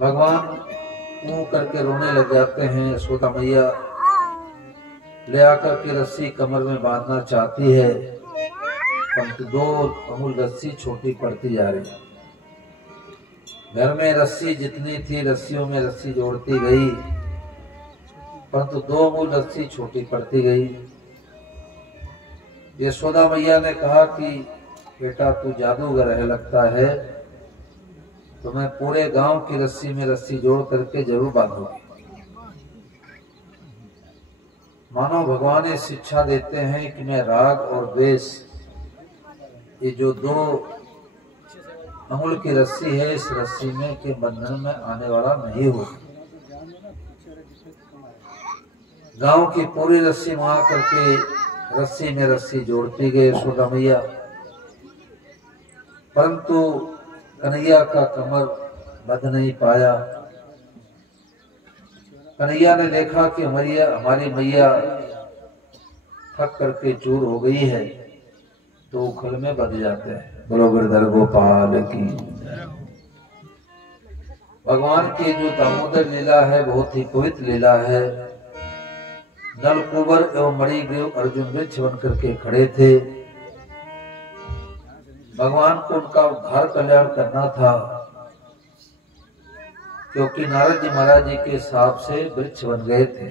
भगवान मुंह करके रोने लग जाते हैं। यशोदा मैया ले आकर के रस्सी कमर में बांधना चाहती है, परंतु 2 अमूल रस्सी छोटी पड़ती जा रही। घर में रस्सी जितनी थी, रस्सियों में रस्सी जोड़ती गई, परंतु 2 अमूल रस्सी छोटी पड़ती गई। यशोदा मैया ने कहा कि बेटा तू जादूगर है लगता है, तो मैं पूरे गांव की रस्सी में रस्सी जोड़ करके जरूर बांधूंगी। मानो भगवान ये शिक्षा देते हैं कि मैं राग और द्वेष, ये जो 2 अंगुल की रस्सी है, इस रस्सी में के बंधन में आने वाला नहीं हो। गांव की पूरी रस्सी वहां करके रस्सी में रस्सी जोड़ती गई यशोदा मैया, परंतु कन्हैया का कमर बंध नहीं पाया। कन्हैया ने देखा कि हमारी मैया थक करके चूर हो गई है, तो उखल में बंध जाते हैं। बोलो गिरधर गोपाल की। भगवान की जो दामोदर लीला है बहुत ही पवित्र लीला है। नल कुंवर एवं मणिग्रीव अर्जुन वृक्ष बन करके खड़े थे। भगवान को उनका उद्धार कल्याण करना था, क्योंकि नारद जी महाराज जी के हिसाब से वृक्ष बन गए थे।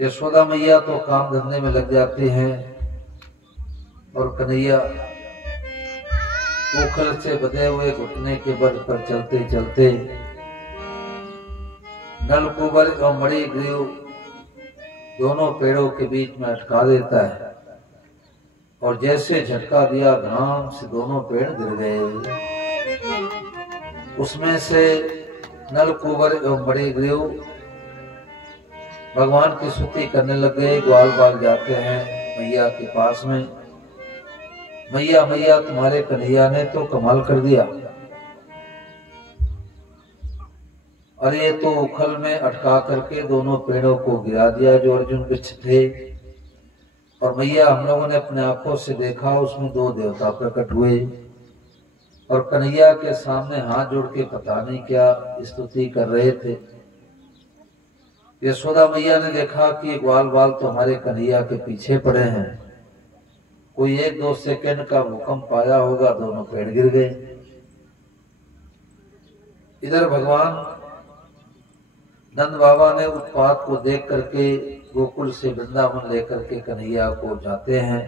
यशोदा मैया तो काम धंधे में लग जाती हैं और कन्हैया उखल से बंधे हुए घुटने के बल पर चलते चलते नलकुबर एवं मणिग्रीव दोनों पेड़ों के बीच में अटका देता है, और जैसे झटका दिया धड़ाम से दोनों पेड़ गिर गए। उसमें से नलकुबर एवं मणिग्रीव भगवान की स्तुति करने लग गए। ग्वाल बाल जाते हैं मैया के पास में, मैया मैया तुम्हारे कन्हैया ने तो कमाल कर दिया, और ये तो उखल में अटका करके दोनों पेड़ों को गिरा दिया जो अर्जुन वृक्ष थे। और मैया हम लोगों ने अपने आंखों से देखा, उसमें 2 देवता प्रकट हुए और कन्हैया के सामने हाथ जोड़ के पता नहीं क्या स्तुति कर रहे थे। यशोदा मैया ने देखा कि ग्वाल बाल तो हमारे कन्हैया के पीछे पड़े हैं, कोई 1-2 सेकंड का भूकंप आया होगा, दोनों पेड़ गिर गए। इधर भगवान नंद बाबा ने उत्पात को देख करके गोकुल से वृंदावन लेकर के कन्हैया को जाते हैं।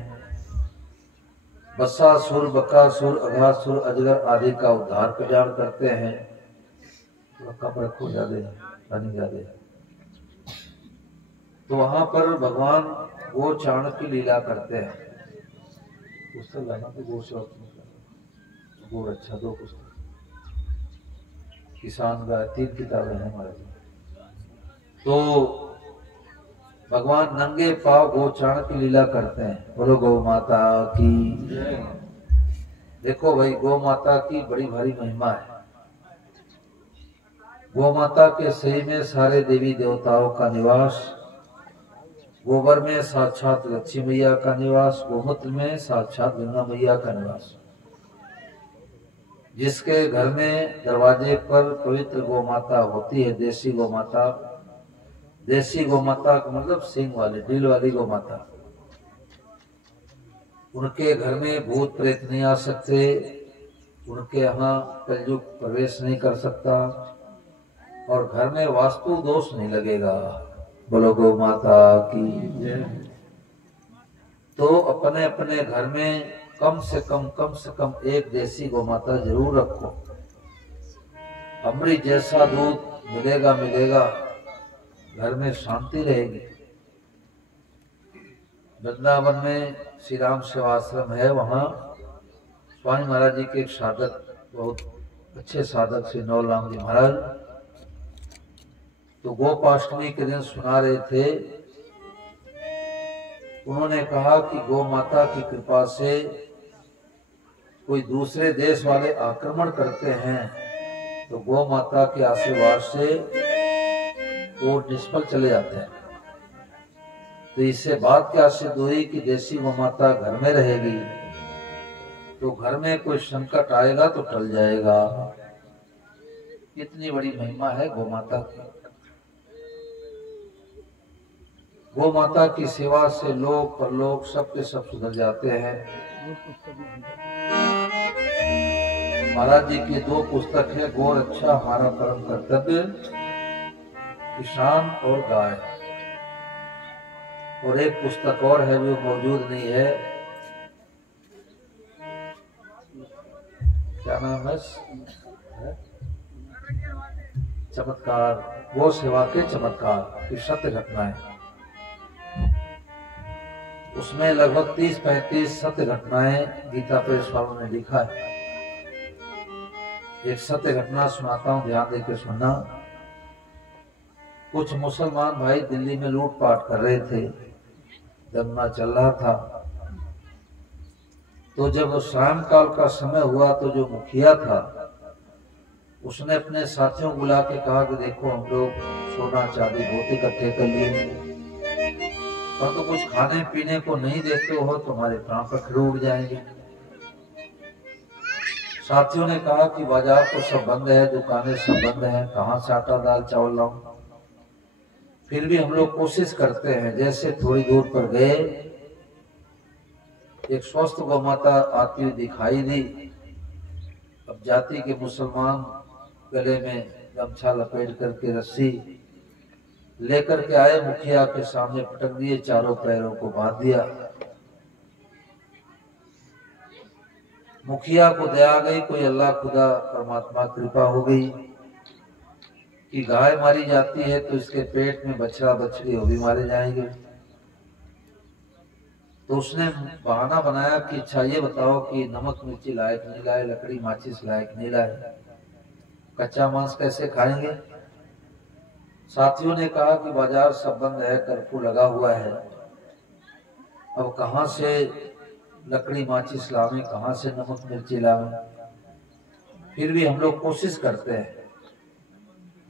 बसासुर, बकासुर, अघासुर, अजगर आदि का उद्धार कल्याण करते हैं। तो वहां पर भगवान गो चाण की लीला करते हैं। पुस्तक लाना तो गो अच्छा 2 पुस्तक, किसान का 3 किताबें हैं हमारे। तो भगवान नंगे पाव गोचारण की लीला करते हैं। बोलो गौ माता की। देखो भाई, गौ माता की बड़ी भारी महिमा है। गौ माता के सही में सारे देवी देवताओं का निवास, गोबर में साक्षात लक्ष्मी मैया का निवास, गोमूत्र में साक्षात गंगा मैया का निवास। जिसके घर में दरवाजे पर पवित्र गौ माता होती है, देसी गौ माता, देसी गौ माता का मतलब सिंग वाली, डील वाली गौ माता, उनके घर में भूत प्रेत नहीं आ सकते, उनके यहाँ कलयुग प्रवेश नहीं कर सकता, और घर में वास्तु दोष नहीं लगेगा। बोलो गौ माता की। तो अपने अपने घर में कम से कम 1 देसी गौ माता जरूर रखो। अमृत जैसा दूध मिलेगा, घर में शांति रहेगी। वृंदावन में श्री राम सेवाश्रम है, वहाँ स्वामी महाराज जी के एक साधक, बहुत अच्छे साधक श्री नौलाम जी महाराज, तो गोपाष्टमी के दिन सुना रहे थे। उन्होंने कहा कि गौ माता की कृपा से कोई दूसरे देश वाले आक्रमण करते हैं तो गौ माता के आशीर्वाद से वो निष्फल चले जाते हैं। तो इससे बात क्या सिद्ध हुई कि देसी गौ माता घर में रहेगी तो घर में कोई संकट आएगा तो टल जाएगा। कितनी बड़ी महिमा है गौ माता की। गौ माता की सेवा से लोक परलोक सब के सब सुधर जाते हैं। महाराज जी की 2 पुस्तक है, गौ रक्षा हमारा परम कर्तव्य, किसान और गाय, और एक पुस्तक और है जो मौजूद नहीं है, क्या नाम है, चमत्कार, गौ सेवा के चमत्कार की सत्य घटनाएं। उसमें लगभग 30-35 सत्य घटनाएं गीता प्रेस वालों ने लिखा है। एक सत्य घटना सुनाता हूं, ध्यान देकर सुनना। कुछ मुसलमान भाई दिल्ली में लूटपाट कर रहे थे, दंगा चल रहा था। तो जब शाम काल का समय हुआ तो जो मुखिया था उसने अपने साथियों को बुला के कहा कि देखो हम लोग सोना चांदी बहुत इकट्ठे कर लिए, पर तो कुछ खाने पीने को नहीं देते हो तो हमारे प्राण पखेरु उड़ जाएंगे। साथियों ने कहा कि बाजार तो सब बंद है, दुकानें सब बंद हैं, कहाँ से आटा दाल चावल लाऊं। फिर भी हम लोग कोशिश करते हैं। जैसे थोड़ी दूर पर गए, एक स्वस्थ गौ माता आती हुई दिखाई दी। अब जाति के मुसलमान गले में गमछा लपेट करके रस्सी लेकर के आए, मुखिया के सामने पटक दिए, चारों पैरों को बांध दिया। मुखिया को दया आ गई, कोई अल्लाह खुदा परमात्मा कृपा हो गई कि गाय मारी जाती है तो इसके पेट में बछड़ा बछड़ी वो भी मारे जाएंगे। तो उसने बहाना बनाया कि अच्छा ये बताओ कि नमक मिर्ची लायक नहीं लाए, लकड़ी माचिस लायक नहीं लाए, कच्चा मांस कैसे खाएंगे। साथियों ने कहा कि बाजार सब बंद है, कर्फ्यू लगा हुआ है, अब कहां से लकड़ी माचिस लावे, कहां से नमक मिर्ची लावे। फिर भी हम लोग कोशिश करते हैं।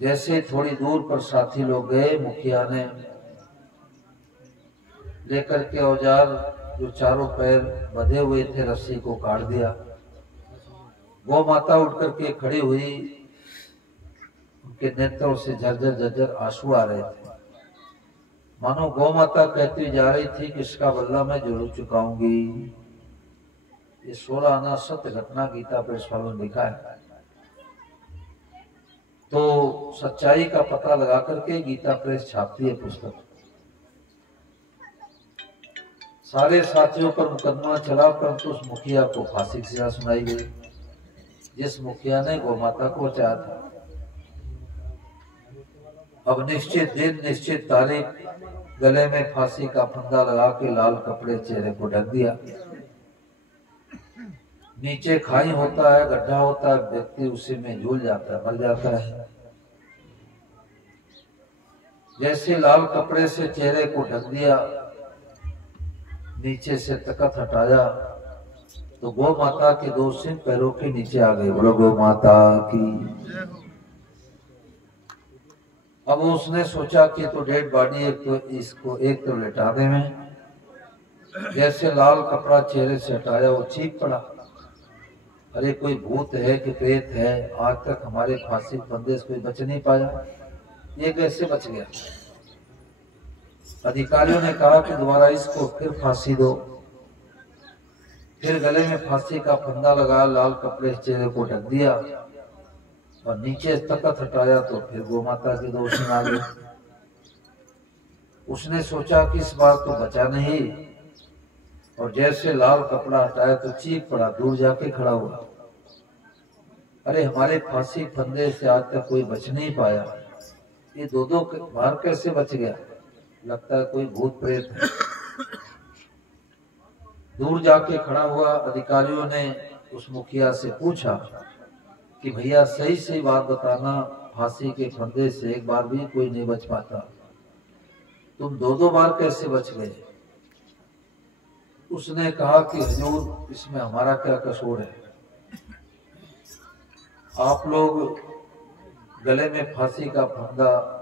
जैसे थोड़ी दूर पर साथी लोग गए, मुखिया ने लेकर के औजार जो चारों पैर बंधे हुए थे रस्सी को काट दिया। गौ माता उठ करके खड़ी हुई, उनके नेत्रों से झरझर झरझर आंसू आ रहे थे, मानो गौ माता कहती जा रही थी कि इसका बदला मैं जरूर चुकाऊंगी। ये 16 आना सत्य घटना गीता प्रेस वालों ने लिखा है। तो सच्चाई का पता लगा करके गीता प्रेस छापती है पुस्तक। सारे साथियों पर मुकदमा चला, परंतु उस मुखिया को फांसी की सजा सुनाई गई, जिस मुखिया ने गौ माता को बचाया था। अब निश्चित दिन निश्चित तारीख, गले में फांसी का फंदा लगा के लाल कपड़े चेहरे को ढक दिया। नीचे खाई होता है, गड्ढा होता है, व्यक्ति उसी में झूल जाता है, मर जाता है। जैसे लाल कपड़े से चेहरे को ढक दिया, नीचे से तकत हटाया तो गौ माता के 2 सिंह पैरों के नीचे आ गए। बोलो गौ माता की। अब उसने सोचा कि तो डेड बॉडी है, तो इसको एक तो लेटा दे में। जैसे लाल कपड़ा चेहरे से हटाया, वो चीख पड़ा, अरे कोई भूत है कि प्रेत है, आज तक हमारे फांसी फंदे से कोई बच नहीं पाया, ये कैसे बच गया। अधिकारियों ने कहा कि दोबारा इसको फिर फांसी दो। फिर गले में फांसी का फंदा लगा, लाल कपड़े से चेहरे को ढक दिया और नीचे तकत हटाया तो फिर गौ माता के 2 सिंह आ गए। उसने सोचा कि इस बार तो बचा नहीं, और जैसे लाल कपड़ा हटाया तो चीख पड़ा, दूर जाके खड़ा हुआ, अरे हमारे फांसी फंदे से आज तक कोई बच नहीं पाया, ये 2 बार कैसे बच गया, लगता है कोई भूत प्रेत है। दूर जाके खड़ा हुआ। अधिकारियों ने उस मुखिया से पूछा कि भैया सही सही बात बताना, फांसी के फंदे से एक बार भी कोई नहीं बच पाता, तुम 2 बार कैसे बच गए। उसने कहा कि हुजूर इसमें हमारा क्या कसूर है, आप लोग गले में फांसी का फंदा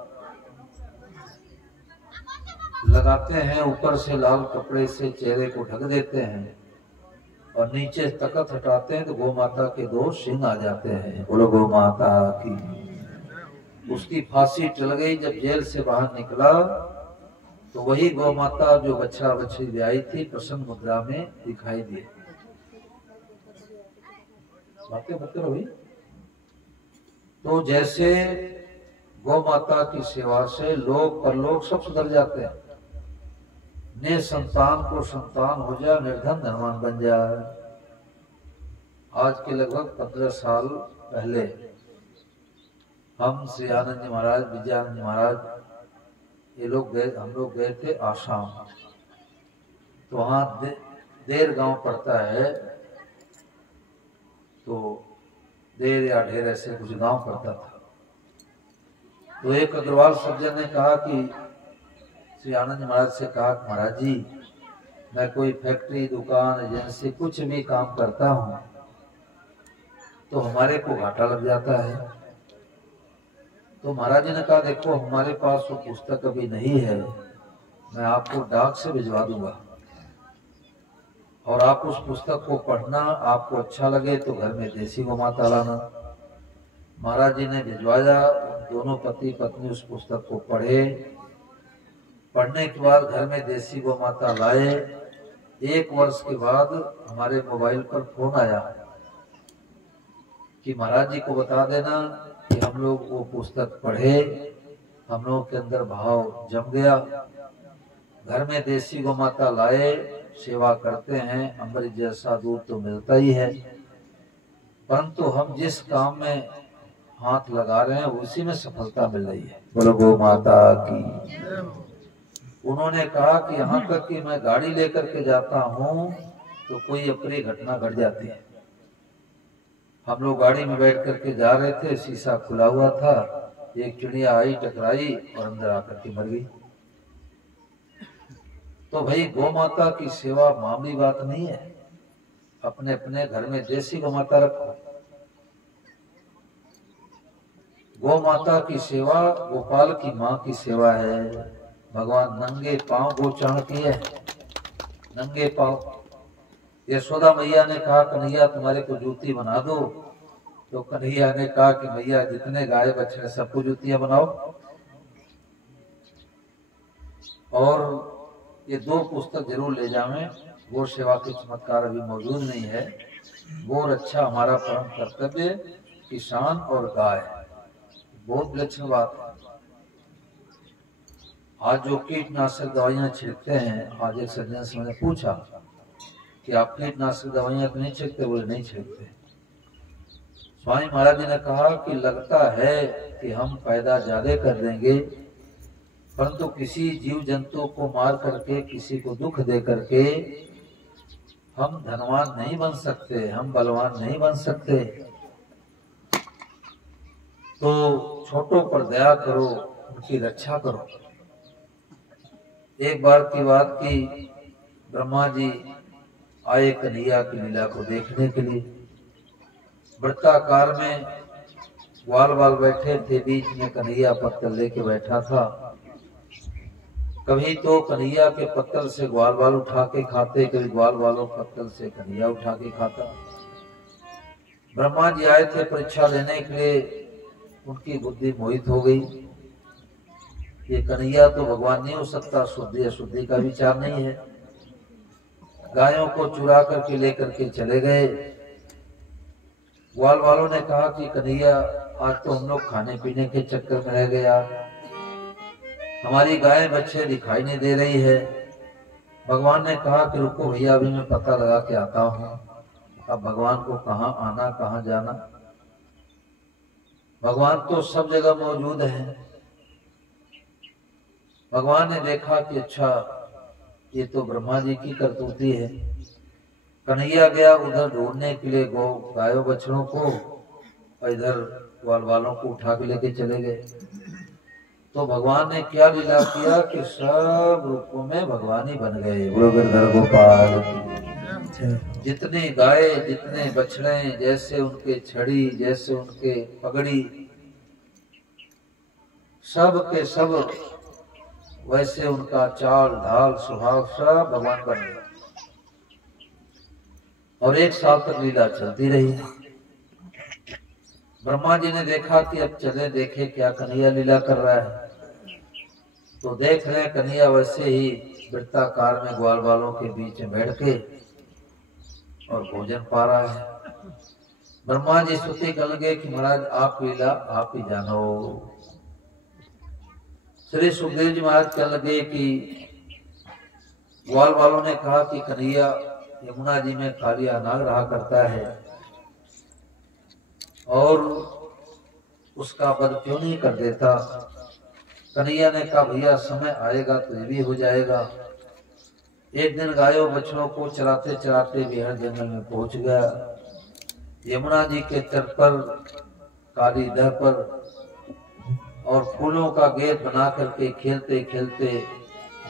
लगाते हैं, ऊपर से लाल कपड़े से चेहरे को ढक देते हैं और नीचे तकत हटाते हैं तो गौ माता के 2 सिंह आ जाते हैं। बोलो गौ माता की। उसकी फांसी टल गई। जब जेल से बाहर निकला तो वही गौ माता जो बच्चा बच्ची ब्याई थी प्रसन्न मुद्रा में दिखाई दी। बातें बता रही। तो जैसे गौ माता की सेवा से लोग परलोक सब सुधर जाते हैं। ने संतान को संतान हो जा, निर्धन धनवान बन जाए। आज के लगभग 15 साल पहले हम श्री आनंद जी महाराज, विजयानंद जी महाराज, ये लोग गए, हम लोग गए थे आसाम। तो वहाँ देर गांव पड़ता है, तो देर या ढेर ऐसे कुछ गांव पड़ता था। तो एक अग्रवाल सज्जन ने कहा कि श्री आनंद महाराज से कहा, महाराज जी मैं कोई फैक्ट्री, दुकान, एजेंसी कुछ भी काम करता हूँ तो हमारे को घाटा लग जाता है। तो महाराज जी ने कहा, देखो हमारे पास वो पुस्तक अभी नहीं है, मैं आपको डाक से भिजवा दूंगा और आप उस पुस्तक को पढ़ना, आपको अच्छा लगे तो घर में देसी गौ माता लाना। महाराज जी ने भिजवाया। दोनों पति पत्नी उस पुस्तक को पढ़े। पढ़ने के बाद घर में देसी गौ माता लाए। 1 वर्ष के बाद हमारे मोबाइल पर फोन आया कि महाराज जी को बता देना कि हम लोग वो पुस्तक पढ़े, हम लोगों के अंदर भाव जम गया, घर में देसी गौ माता लाए, सेवा करते हैं, अमृत जैसा दूध तो मिलता ही है, परंतु हम जिस काम में हाथ लगा रहे हैं उसी में सफलता मिल रही है। बोलो गौ माता की। उन्होंने कहा कि यहाँ तक कि मैं गाड़ी लेकर के जाता हूँ तो कोई अप्रिय घटना घट जाती है। हम लोग गाड़ी में बैठ करके जा रहे थे, शीशा खुला हुआ था, एक चिड़िया आई, टकराई और अंदर आकर के मर गई। तो भाई गौ माता की सेवा मामूली बात नहीं है। अपने अपने घर में देसी गौ माता रखो। गौ माता की सेवा गोपाल की माँ की सेवा है। भगवान नंगे पांव गोचारण किए, नंगे पांव। यशोदा मैया ने कहा, कन्हैया तुम्हारे को जूती बना दो। तो कन्हैया ने कहा कि मैया जितने गाय बछड़े सबको जूतियां बनाओ। और ये 2 पुस्तक जरूर ले जावें। गो सेवा के चमत्कार अभी मौजूद नहीं है। गो रक्षा हमारा परम कर्तव्य, किसान और गाय, बहुत विलक्षण बात है। आज जो कीटनाशक दवाइयां छिड़कते हैं, आज एक सज्जन से मैंने पूछा कि आप कीटनाशक दवाइयां तो नहीं छिड़कते? बोले नहीं छिड़कते। स्वामी महाराज जी ने कहा कि लगता है कि हम पैदा ज्यादा कर देंगे, परंतु किसी जीव जंतु को मार करके, किसी को दुख दे करके हम धनवान नहीं बन सकते, हम बलवान नहीं बन सकते। तो छोटों पर दया करो, उनकी रक्षा करो। एक बार की बात की, ब्रह्मा जी आए कन्हैया की लीला को देखने के लिए। वृत्ताकार में ग्वाल बाल बैठे थे, बीच में कन्हैया पत्तल लेके बैठा था। कभी तो कन्हैया के पत्तल से ग्वाल बाल उठा के खाते, कभी ग्वाल बालों पत्तल से कन्हैया उठा के खाता। ब्रह्मा जी आए थे परीक्षा लेने के लिए, उनकी बुद्धि मोहित हो गई। ये कन्हैया तो भगवान नहीं हो सकता, शुद्धि अशुद्धि का विचार नहीं है। गायों को चुरा करके लेकर के चले गए। ग्वाल वालों ने कहा कि कन्हैया आज तो हम लोग खाने पीने के चक्कर में रह गया, हमारी गाय बच्चे दिखाई नहीं दे रही है। भगवान ने कहा कि रुको भैया, अभी मैं पता लगा के आता हूँ। अब भगवान को कहाँ आना, कहाँ जाना। भगवान तो सब जगह मौजूद है। भगवान ने देखा कि अच्छा ये तो ब्रह्मा जी की करतूती है। कन्हैया गया उधर ढूंढने के लिए गौ गायों बछड़ों को, और इधर ग्वाल वालों को उठा के लेके चले गए। तो भगवान ने क्या लीला किया कि सब रूपों में भगवान ही बन गए। गोपाल जितने गाय, जितने बछड़े, जैसे उनके छड़ी, जैसे उनके पगड़ी, सब के सब वैसे उनका चाल ढाल स्वभाव सब भगवान बन गया। और 1 साल तक लीला चलती रही। ब्रह्मा जी ने देखा कि अब चले देखे क्या कन्हैया लीला कर रहा है। तो देख रहे कन्हैया वैसे ही वृत्ताकार में ग्वाल वालों के बीच में बैठ के और भोजन पा रहा है। ब्रह्मा जी स्तुति कर लगे कि महाराज आप लीला आप ही जानो। श्री सुखदेव जी महाराज कह लगे कि ग्वाल वालों ने कहा कि कन्हैया यमुना जी में खाली अनाग रहा करता है और उसका वध क्यों नहीं कर देता। कन्हैया ने कहा भैया समय आएगा तो ये भी हो जाएगा। एक दिन गायों बछड़ों को चराते चराते बिहार जंगल में पहुंच गया। यमुना जी के तट पर काली दह पर और फूलों का गेट बना करके खेलते खेलते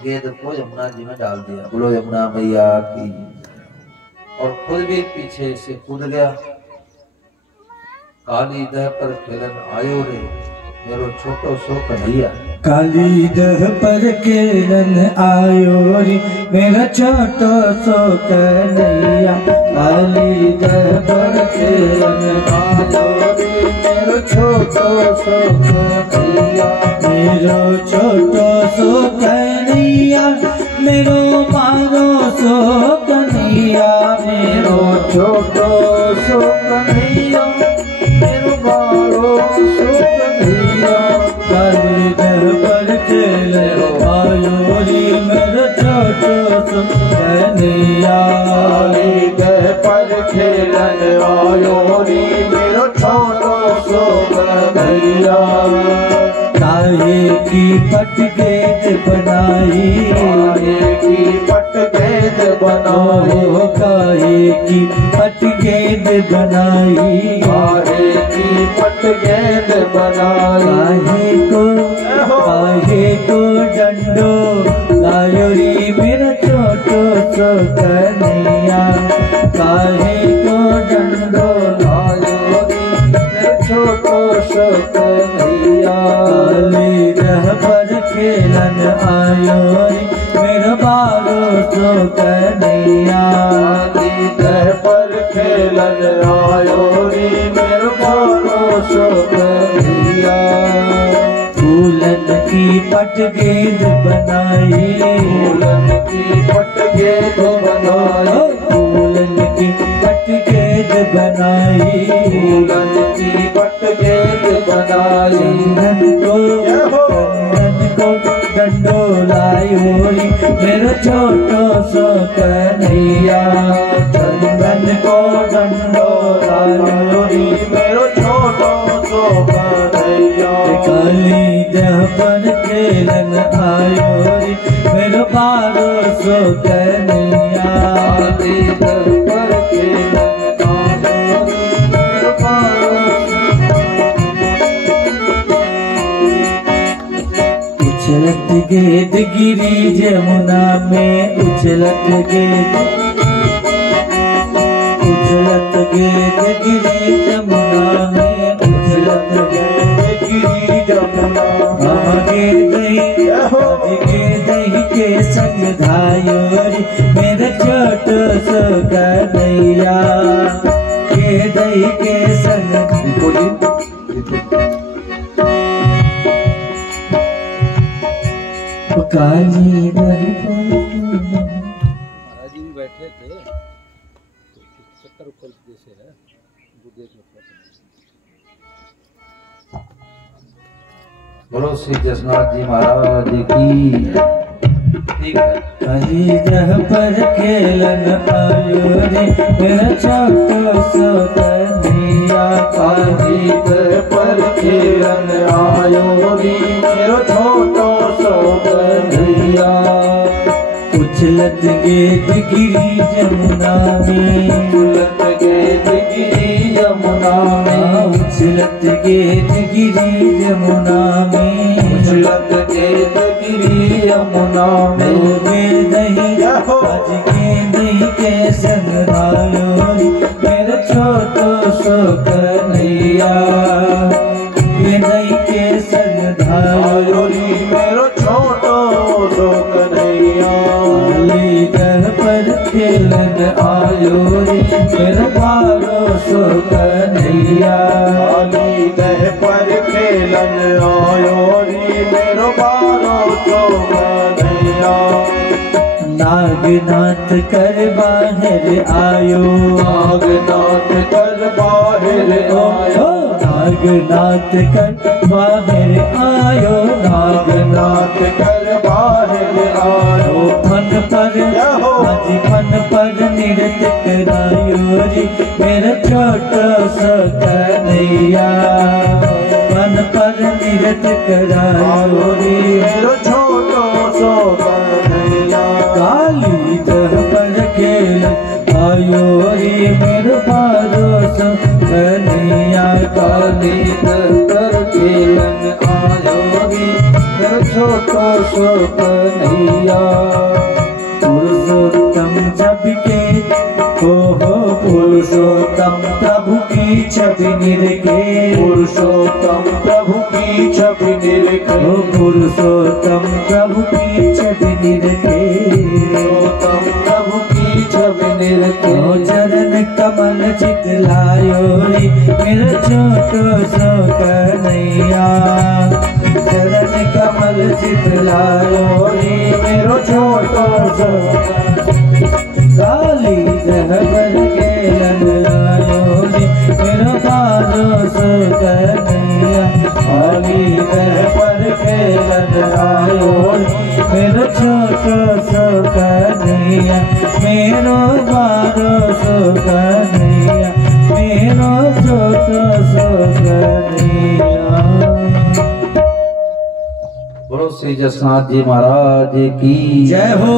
गेंद को यमुना जी में डाल दिया। बोलो यमुना मैया की। और खुद भी पीछे से कूद गया। काली दह पर खेलन आयो रे मेरो छोटो सो कन्हैया। काली दह पर खेलन आयो रे मेरा छोटो सो कन्हैया। काली दह पर खेलन आयो रे मेरो छोटो सो कन्हैया। मेरो छोटो सो कन्हैया मेरो मारो सो कन्हैया। मेरो छोटो सो कन्हैया मेरो मारो सो कन्हैया। काली दह पर खेलन आयो रे मेरा छोटो सो कन्हैया। काली दह पर खेलन आयो रे मेरो छोटो सो कन्हैया। काहे की पट गेंद बनाई काहे की पट गेंद बनाई। काहे की पट गेंद बनाई काहे की पट गेंद बनाई। काहे को डंडो लायो रे मेरा छोटो सो कन्हैया। काहे को डंडो लायो रे मेरा छोटो सो कन्हैया। काली दह पर खेलन आयो रे मेरा बारो सो कन्हैया। काली दह पर खेलन आयो रे मेरा बारो सो कन्हैया। फूलन की पट गेंद बनाई फूलन की पट गेंद बनाई। फूलन की पट गेंद बनाई फूलन की पट गेंद बनाई। चंदन को डंडो लायो रे मेरा छोटो सो कन्हैया। चंदन को डंडो लायो रे मेरा छोटो सो कन्हैया। काली दह पर खेलन आयो रे मेरा बारो सो कन्हैया। काली दह पर खेलन आयो रे मेरा बारो उछलत गेंद गिरी यमुना में उछलत गेंद गिरी यमुना में उछलत गेंद गिरी यमुना। आगे दही के संग धायो रे मेरा छोटो सो कन्हैया। के दही के संग काली दह महाराज जी भी बैठे थे चक्कर ऊपर जैसे है वो देख लो। बोलो श्री जसनाथ जी महाराज की। ठीक है। काली दह पर खेलन आयो रे मेरा छोटो सो कन्हैया। काली दह पर खेलन आयो रे मेरा छोटो सो कन्हैया। उछलत गेंद गिरी यमुना में उछलत गेंद गिरी यमुना में। उछलत गेंद गिरी यमुना में उछलत गेंद गिरी यमुना में। दही आज गेंद के संग धायो रे मेरा छोटो सो कन्हैया। दही के संग धायो रे मेरा छोटो सो कन्हैया। काली दह पर खेलन आयो रे मेरा बारो सो कन्हैया। खेलन आयो रे मेरो बारो तो कन्हैया। नागनाथ कर बाहर आयो, नागनाथ कर बाहर आयो, नागनाथ कर बाहर आयो, नागनाथ कर बाहर आयो। फन पर आज फन पर नृत्य करायो रे मेरा छोटा सा कन्हैया। फन पर नृत्य करायो रे मेरा छोटा सा कन्हैया। काली दह पर खेल आयो रे मेरा बारो सा कन्हैया। काली दह पर खेलन आयो रे मेरा छोटा सा कन्हैया। पुरुषोत्तम जब के हो पुरुषोत्तम प्रभु की छवि निरखे, पुरुषोत्तम प्रभु की छवि निरखे, पुरुषोत्तम प्रभु की छवि निरखे, पुरुषोत्तम प्रभु की छवि निरखे। चरण कमल चितलायो रे मेरा छोटो सो कन्हैया। चरण कमल चितलायो रे मेरो छोटो सो। काली दह पर खेलन आयो रे मेरा बारो सो कन्हैया। काली दह पर खेलन आयो रे मेरा छोटो सो कन्हैया। मेरो बारो सो कन्हैया, मेरो छोटो सो कन्हैया। बोलो श्री जसनाथ जी महाराज की जय हो।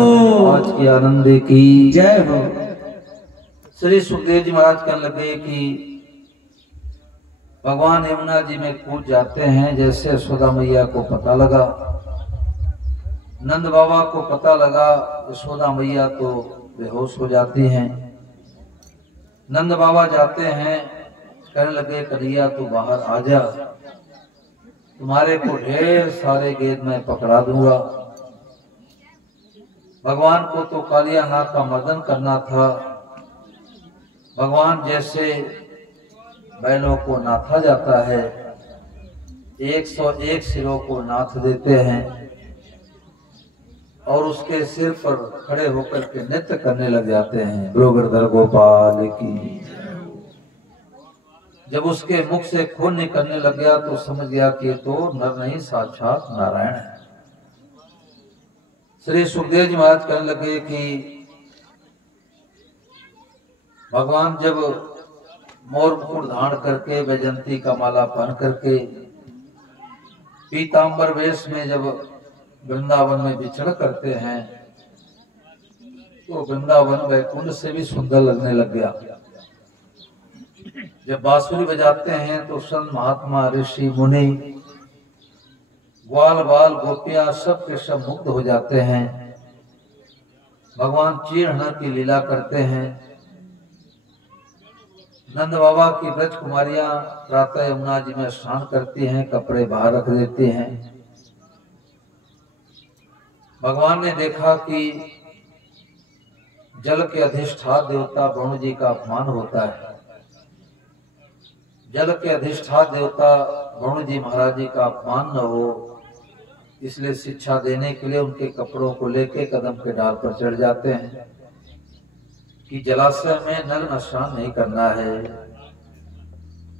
आज की आनंद की जय हो। श्री सुखदेव जी महाराज कहने लगे कि भगवान यमुना जी में कूद जाते हैं। जैसे यशोदा मैया को पता लगा, नंद बाबा को पता लगा, यशोदा मैया तो बेहोश हो जाती हैं। नंद बाबा जाते हैं, कहने लगे कन्हैया तू बाहर आ जा, तुम्हारे को ढेर सारे गेद में पकड़ा दूंगा। भगवान को तो कालिया नाग का मर्दन करना था। भगवान जैसे बैलों को नाथा जाता है, 101 सिरों को नाथ देते हैं और उसके सिर पर खड़े होकर के नृत्य करने लग जाते हैं। ब्रोगरधर गोपाल की। जब उसके मुख से खून निकलने लग गया तो समझ गया कि तो नर नहीं साक्षात नारायण है। श्री सुखदेव जी महाराज कहने लगे कि भगवान जब मोर मुकुट धारण करके वैजंती का माला पहन करके पीतांबर वेश में जब वृंदावन में विचरण करते हैं तो वृंदावन वैकुंठ से भी सुंदर लगने लग गया। जब बांसुरी बजाते हैं तो संत महात्मा ऋषि मुनि ग्वाल बाल गोपियां सब के सब मुक्त हो जाते हैं। भगवान चीरहरण की लीला करते हैं। नंद बाबा की ब्रज कुमारियां प्रातः यमुना जी में स्नान करती हैं, कपड़े बाहर रख देती हैं। भगवान ने देखा कि जल के अधिष्ठान देवता वरुण जी का अपमान होता है। जल के अधिष्ठान देवता वरुण जी महाराज जी का अपमान न हो, इसलिए शिक्षा देने के लिए उनके कपड़ों को लेके कदम के डाल पर चढ़ जाते हैं कि जलाशय में नग्न स्नान नहीं करना है।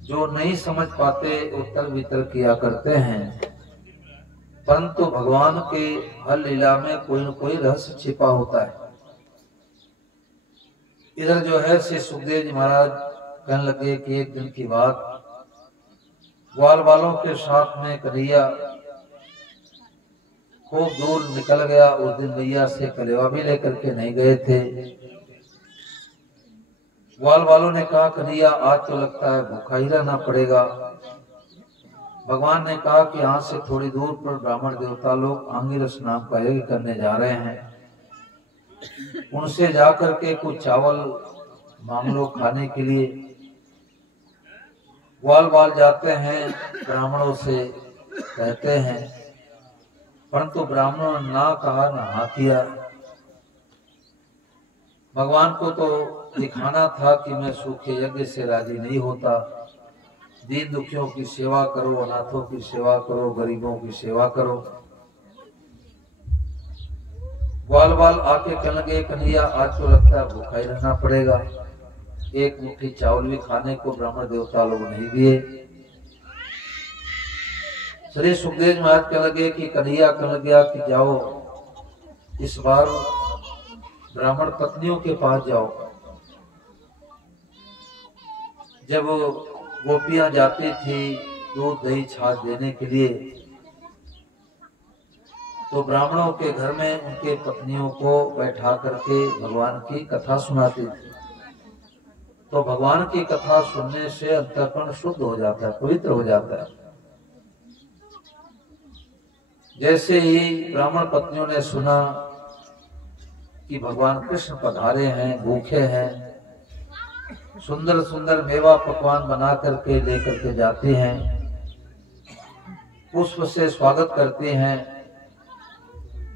जो नहीं समझ पाते उत्तर वितर किया करते हैं, परंतु भगवान के हर लीला में कोई न कोई रहस्य छिपा होता है। इधर जो है श्री सुखदेव जी महाराज कहने लगे कि एक दिन की बात, ग्वाल वालों के साथ में कन्हैया खूब दूर निकल गया। उस दिन मैया से कलेवा भी लेकर के नहीं गए थे। ग्वाल वालों ने कहा कन्हैया आज तो लगता है भूखा ही रहना पड़ेगा। भगवान ने कहा कि यहाँ से थोड़ी दूर पर ब्राह्मण देवता लोग आंगिरस नाम का यज्ञ करने जा रहे हैं, उनसे जाकर के कुछ चावल मांग लो खाने के लिए। ग्वाल बाल जाते हैं, ब्राह्मणों से कहते हैं, परंतु ब्राह्मणों ने ना कहा ना हाँ किया। भगवान को तो दिखाना था कि मैं सूखे यज्ञ से राजी नहीं होता। दीन दुखियों की सेवा करो, अनाथों की सेवा करो, गरीबों की सेवा करो। ग्वाल बाल आके कहने लगे कन्हैया आज तो लगता है भूखा ही रहना पड़ेगा, एक मुट्ठी चावल भी खाने को ब्राह्मण देवता लोग नहीं दिए। श्री सुखदेव महाराज कहने लगे कि कन्हैया कहने गया कि जाओ इस बार ब्राह्मण पत्नियों के पास जाओ। जब गोपियां जाती थी दूध दही छाछ देने के लिए, तो ब्राह्मणों के घर में उनके पत्नियों को बैठा करके भगवान की कथा सुनाती थी। तो भगवान की कथा सुनने से अंतःकरण शुद्ध हो जाता है, पवित्र हो जाता है। जैसे ही ब्राह्मण पत्नियों ने सुना कि भगवान कृष्ण पधारे हैं, भूखे हैं, सुंदर सुंदर मेवा पकवान बना करके लेकर के जाते हैं, पुष्प से स्वागत करते हैं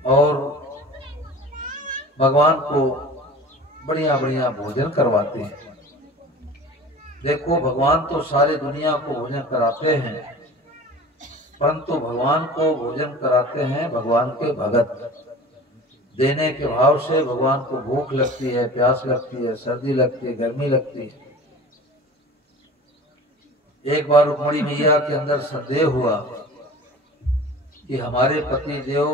और भगवान को बढ़िया बढ़िया भोजन करवाते हैं। देखो भगवान तो सारी दुनिया को भोजन कराते हैं, परंतु भगवान को भोजन कराते हैं भगवान के भगत। देने के भाव से भगवान को भूख लगती है, प्यास लगती है, सर्दी लगती है, गर्मी लगती है। एक बार रुक्मिणी मैया के अंदर संदेह हुआ कि हमारे पति देव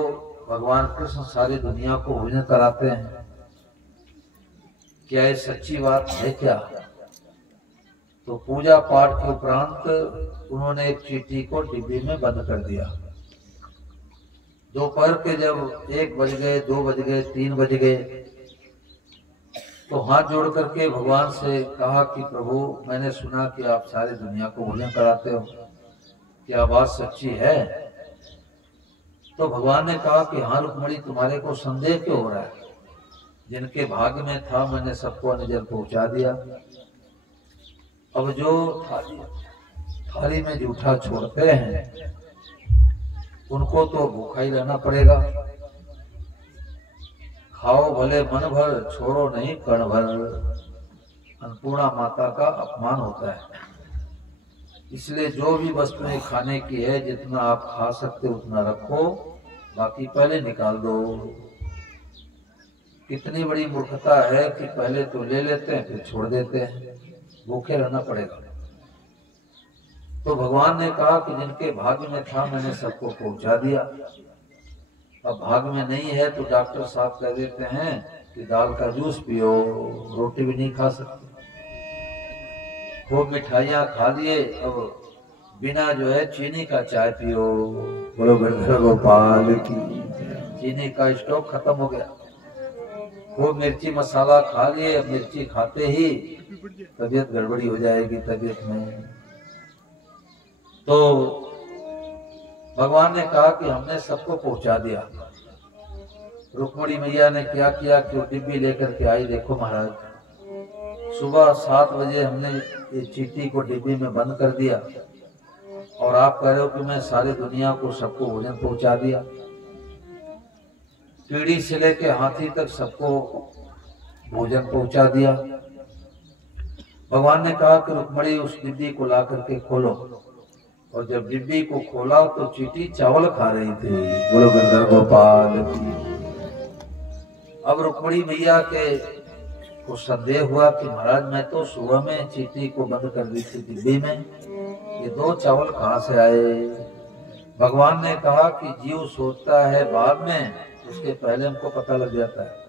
भगवान कृष्ण सारी दुनिया को भोजन कराते हैं, क्या ये सच्ची बात है क्या? तो पूजा पाठ के उपरांत उन्होंने एक चींटी को डिब्बी में बंद कर दिया। दोपहर के जब 1 बज गए, 2 बज गए, 3 बज गए, तो हाथ जोड़ करके भगवान से कहा कि प्रभु मैंने सुना कि आप सारी दुनिया को भोजन कराते हो, क्या बात सच्ची है? तो भगवान ने कहा कि हाँ रुक्मिणी, तुम्हारे को संदेह क्यों हो रहा है? जिनके भाग्य में था मैंने सबको अन्न पहुंचा दिया। अब जो थाली में जूठा छोड़ते हैं उनको तो भूखा ही रहना पड़ेगा। खाओ भले मन भर, छोड़ो नहीं कण भर। अन्नपूर्णा माता का अपमान होता है, इसलिए जो भी वस्तुएं खाने की है जितना आप खा सकते उतना रखो, बाकी पहले निकाल दो। कितनी बड़ी मूर्खता है कि पहले तो ले लेते हैं फिर छोड़ देते हैं, भूखे रहना पड़ेगा। तो भगवान ने कहा कि जिनके भाग्य में था मैंने सबको पहुंचा दिया। अब भाग्य में नहीं है तो डॉक्टर साहब कह देते हैं कि दाल का जूस पियो, रोटी भी नहीं खा सकते। खूब मिठाइयाँ खा लिए, अब बिना जो है चीनी का चाय पियो। बोलो गिरधर गोपाल की। चीनी का स्टॉक खत्म हो गया। खूब मिर्ची मसाला खा लिए, अब मिर्ची खाते ही तबीयत गड़बड़ी हो जाएगी तबीयत में। तो भगवान ने कहा कि हमने सबको पहुंचा दिया। रुक्मिणी मैया ने क्या किया कि वो डिब्बी लेकर के आई। देखो महाराज, सुबह 7 बजे हमने ये चींटी को डिब्बी में बंद कर दिया और आप कह रहे हो कि मैं सारी दुनिया को सबको भोजन पहुंचा दिया। कीड़ी से लेके हाथी तक सबको भोजन पहुंचा दिया। भगवान ने कहा कि रुक्मिणी उस डिब्बी को ला करके खोलो, और जब डिब्बी को खोला तो चींटी चावल खा रही थी। बोलो गिरधर गोपाल की। अब रुक्मिणी मैया के को संदेह हुआ कि महाराज मैं तो सुबह में चींटी को बंद कर दी थी डिब्बी में, ये 2 चावल कहाँ से आए? भगवान ने कहा कि जीव सोचता है बाद में, उसके पहले हमको पता लग जाता है।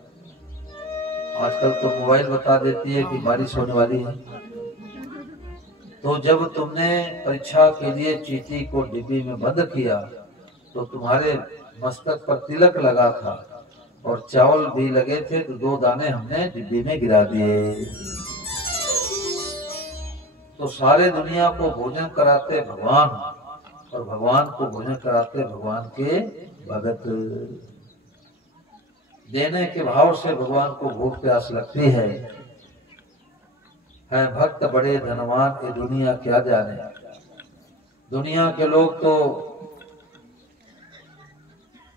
आजकल तो मोबाइल बता देती है कि बारिश होने वाली है। तो जब तुमने परीक्षा के लिए चींटी को डिब्बी में बंद किया तो तुम्हारे मस्तक पर तिलक लगा था और चावल भी लगे थे, तो 2 दाने हमने डिब्बी में गिरा दिए। तो सारे दुनिया को भोजन कराते भगवान, और भगवान को भोजन कराते भगवान के भगत। देने के भाव से भगवान को भूख प्यास लगती है भक्त बड़े धनवान, ये दुनिया क्या जाने। दुनिया के लोग तो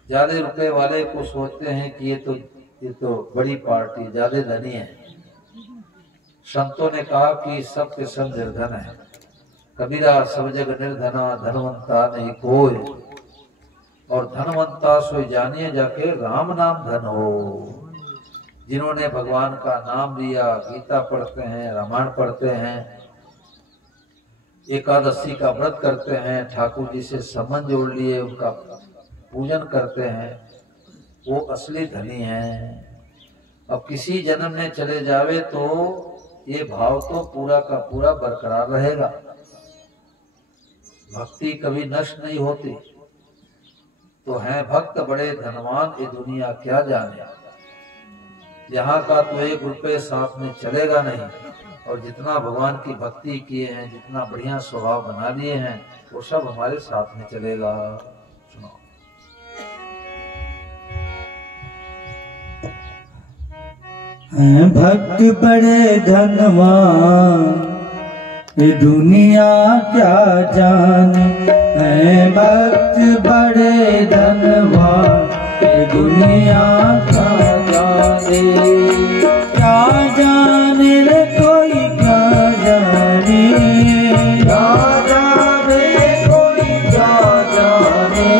ज्यादा रुपए वाले को सोचते हैं कि ये तो बड़ी पार्टी, ज्यादा धनी है। संतों ने कहा कि सबके सब निर्धन है, कबीरा सब जग निर्धना धनवंता नहीं कोय, और धनवंता सोई जानिए जाके राम नाम धन हो। जिन्होंने भगवान का नाम लिया, गीता पढ़ते हैं, रामायण पढ़ते हैं, एकादशी का व्रत करते हैं, ठाकुर जी से संबंध जोड़ लिए, उनका पूजन करते हैं, वो असली धनी हैं। अब किसी जन्म में चले जावे तो ये भाव तो पूरा का पूरा बरकरार रहेगा, भक्ति कभी नष्ट नहीं होती। तो हैं भक्त बड़े धनवान, ये दुनिया क्या जाने। यहाँ का तो 1 रुपये साथ में चलेगा नहीं, और जितना भगवान की भक्ति किए हैं, जितना बढ़िया स्वभाव बना लिए हैं, वो सब हमारे साथ में चलेगा। सुनो। भक्त बड़े धनवान, ये दुनिया क्या जाने। भक्त बड़े धनवान, ये दुनिया क्या जाने। क्या जाने रे कोई क्या जाने, क्या जाने कोई क्या जाने।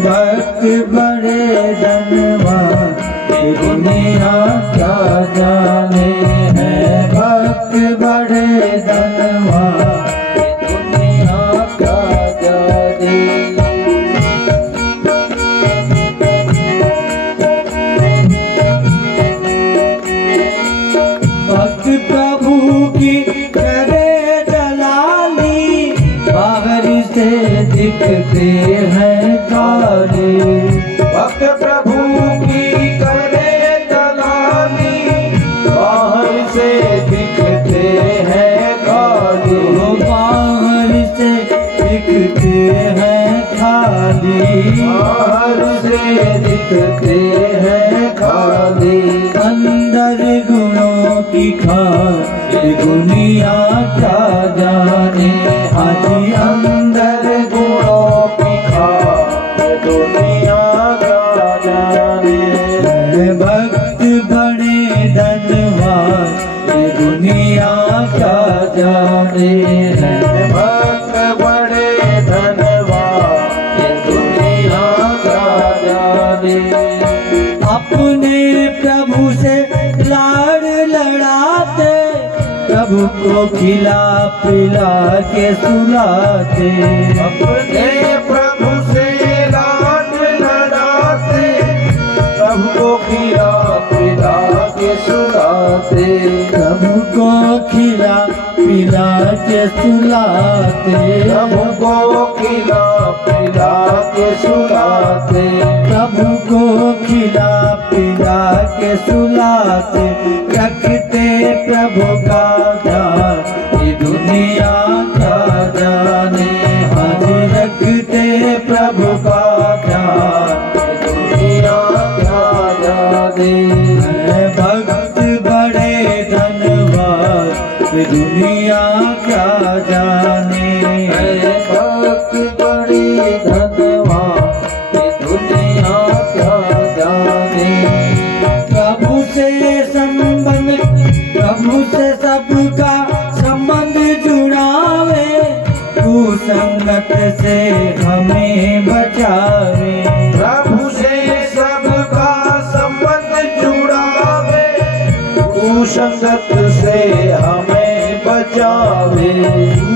भक्त बड़े धनवान, ये दुनिया क्या जाने। है भक्त बड़े धनवान, ये दुनिया क्या जाने। भक्त प्रभु की करे दलाली, बाहर से दिखते हैं काले। भक्त प्रभु की करे दलाली, बाहर से दिखते हैं काले। बाहर से दिखते हैं खाली, बाहर से दिखते हैं खाली। अंदर गुणों की खान, ये दुनिया क्या जाने। आज अंदर गुणों की खान, ये दुनिया क्या जाने। भक्त बड़े धनवान, ये दुनिया क्या जाने। भक्त बड़े धनवान, ये दुनिया क्या जाने। अपने प्रभु से लाड़ लड़ाते, प्रभु को खिला पिला के सुलाते। अपने प्रभु से लाड़ लड़ाते, प्रभु को खिला पिला के सुलाते। प्रभु को खिला पिला के सुलाते। प्रभु को खिला पिला के सुलाते। प्रभु को खिला पिला के सुलाते। रखते प्रभु का ध्यान, ये दुनिया क्या जाने। आज रखते प्रभु का ध्यान, ये दुनिया क्या जाने। भक्त बड़े धनवान, ये दुनिया क्या जाने। भक्त बड़े धनवान, ये दुनिया क्या जाने। प्रभु से संबंध, प्रभु से सबका संबंध जुड़ावे, कुसंगत से हमें बचावे। प्रभु से सबका संबंध जुड़ावे, कुसंगत से हमें बचावे।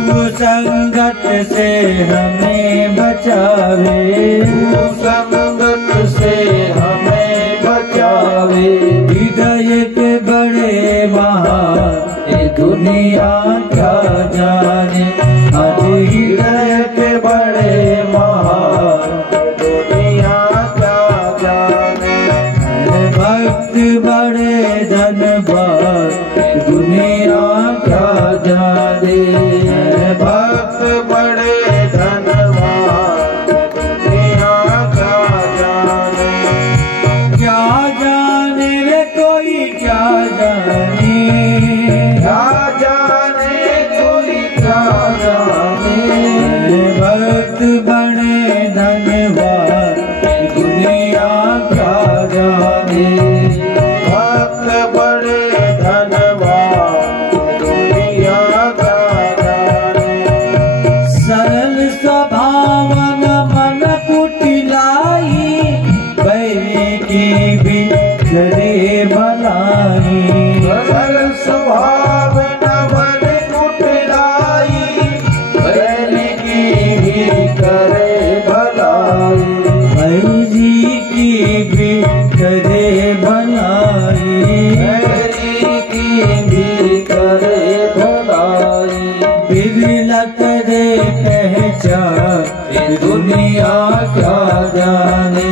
कुसंगत से हमें बचावे। कुसंगत से हमें बचावे। हृदय के बड़े महान, ये दुनिया क्या जाने। आज हृदय के बड़े महान, दुनिया क्या जाने। भक्त बड़े धनवान, दुनिया क्या जाने। भक्त बड़े धनवान, दुनिया क्या जाने। क्या जाने रे कोई क्या जाने। क्या जाने कोई क्या जाने। दे पहचान, दुनिया क्या जाने।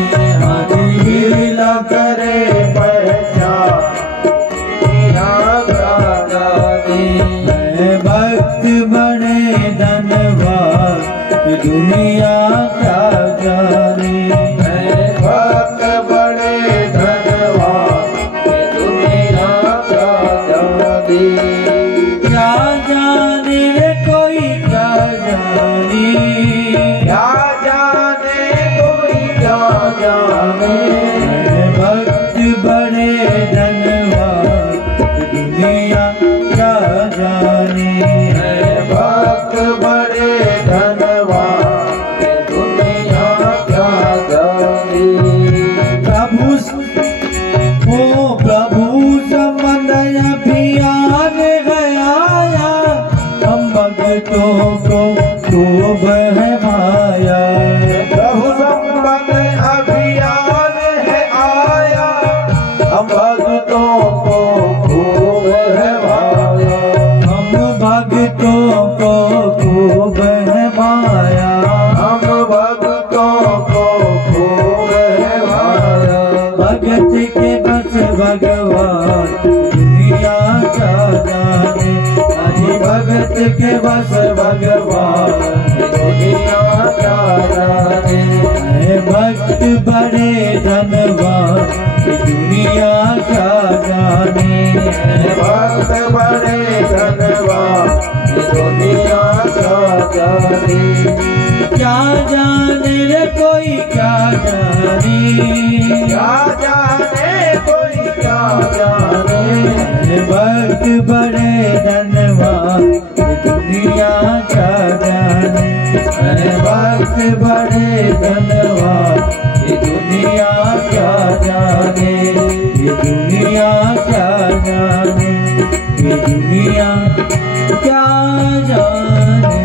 आज हीला करे पहचान, दुनिया क्या जाने। मैं भक्त बड़े धनवान, दुनिया क्या जाने। मैं भक्त बड़े धनवान, दुनिया क्या जाने। क्या जाने रे कोई क्या जाने, क्या जाने कोई क्या जाने। मैं भक्त बड़े धनवान, दुनिया क्या जाने। मैं भक्त बड़े धनवान, दुनिया क्या जाने। प्रभु ओ प्रभु संबंध अभियान गया, हम भक्तों को खूब है माया। प्रभु संबंध अभियान है आया, हम भक्तों को खूब है माया। हम भक्तों को खूब है माया, हम भक्तों को खूब है माया। भगत के बस भगवान, दुनिया क्या जाने। आज भगत के बस भगवान, दुनिया क्या जाने। मैं भक्त बड़े धनवान, दुनिया क्या जाने। मैं भक्त बड़े धनवान, दुनिया क्या जाने। क्या जाने रे कोई क्या जाने, क्या जाने कोई क्या जाने। मैं भक्त बड़े धनवान, दुनिया क्या जाने। मैं भक्त बड़े धनवान, दुनिया क्या जाने। ये दुनिया क्या जाने, ये दुनिया क्या जाने।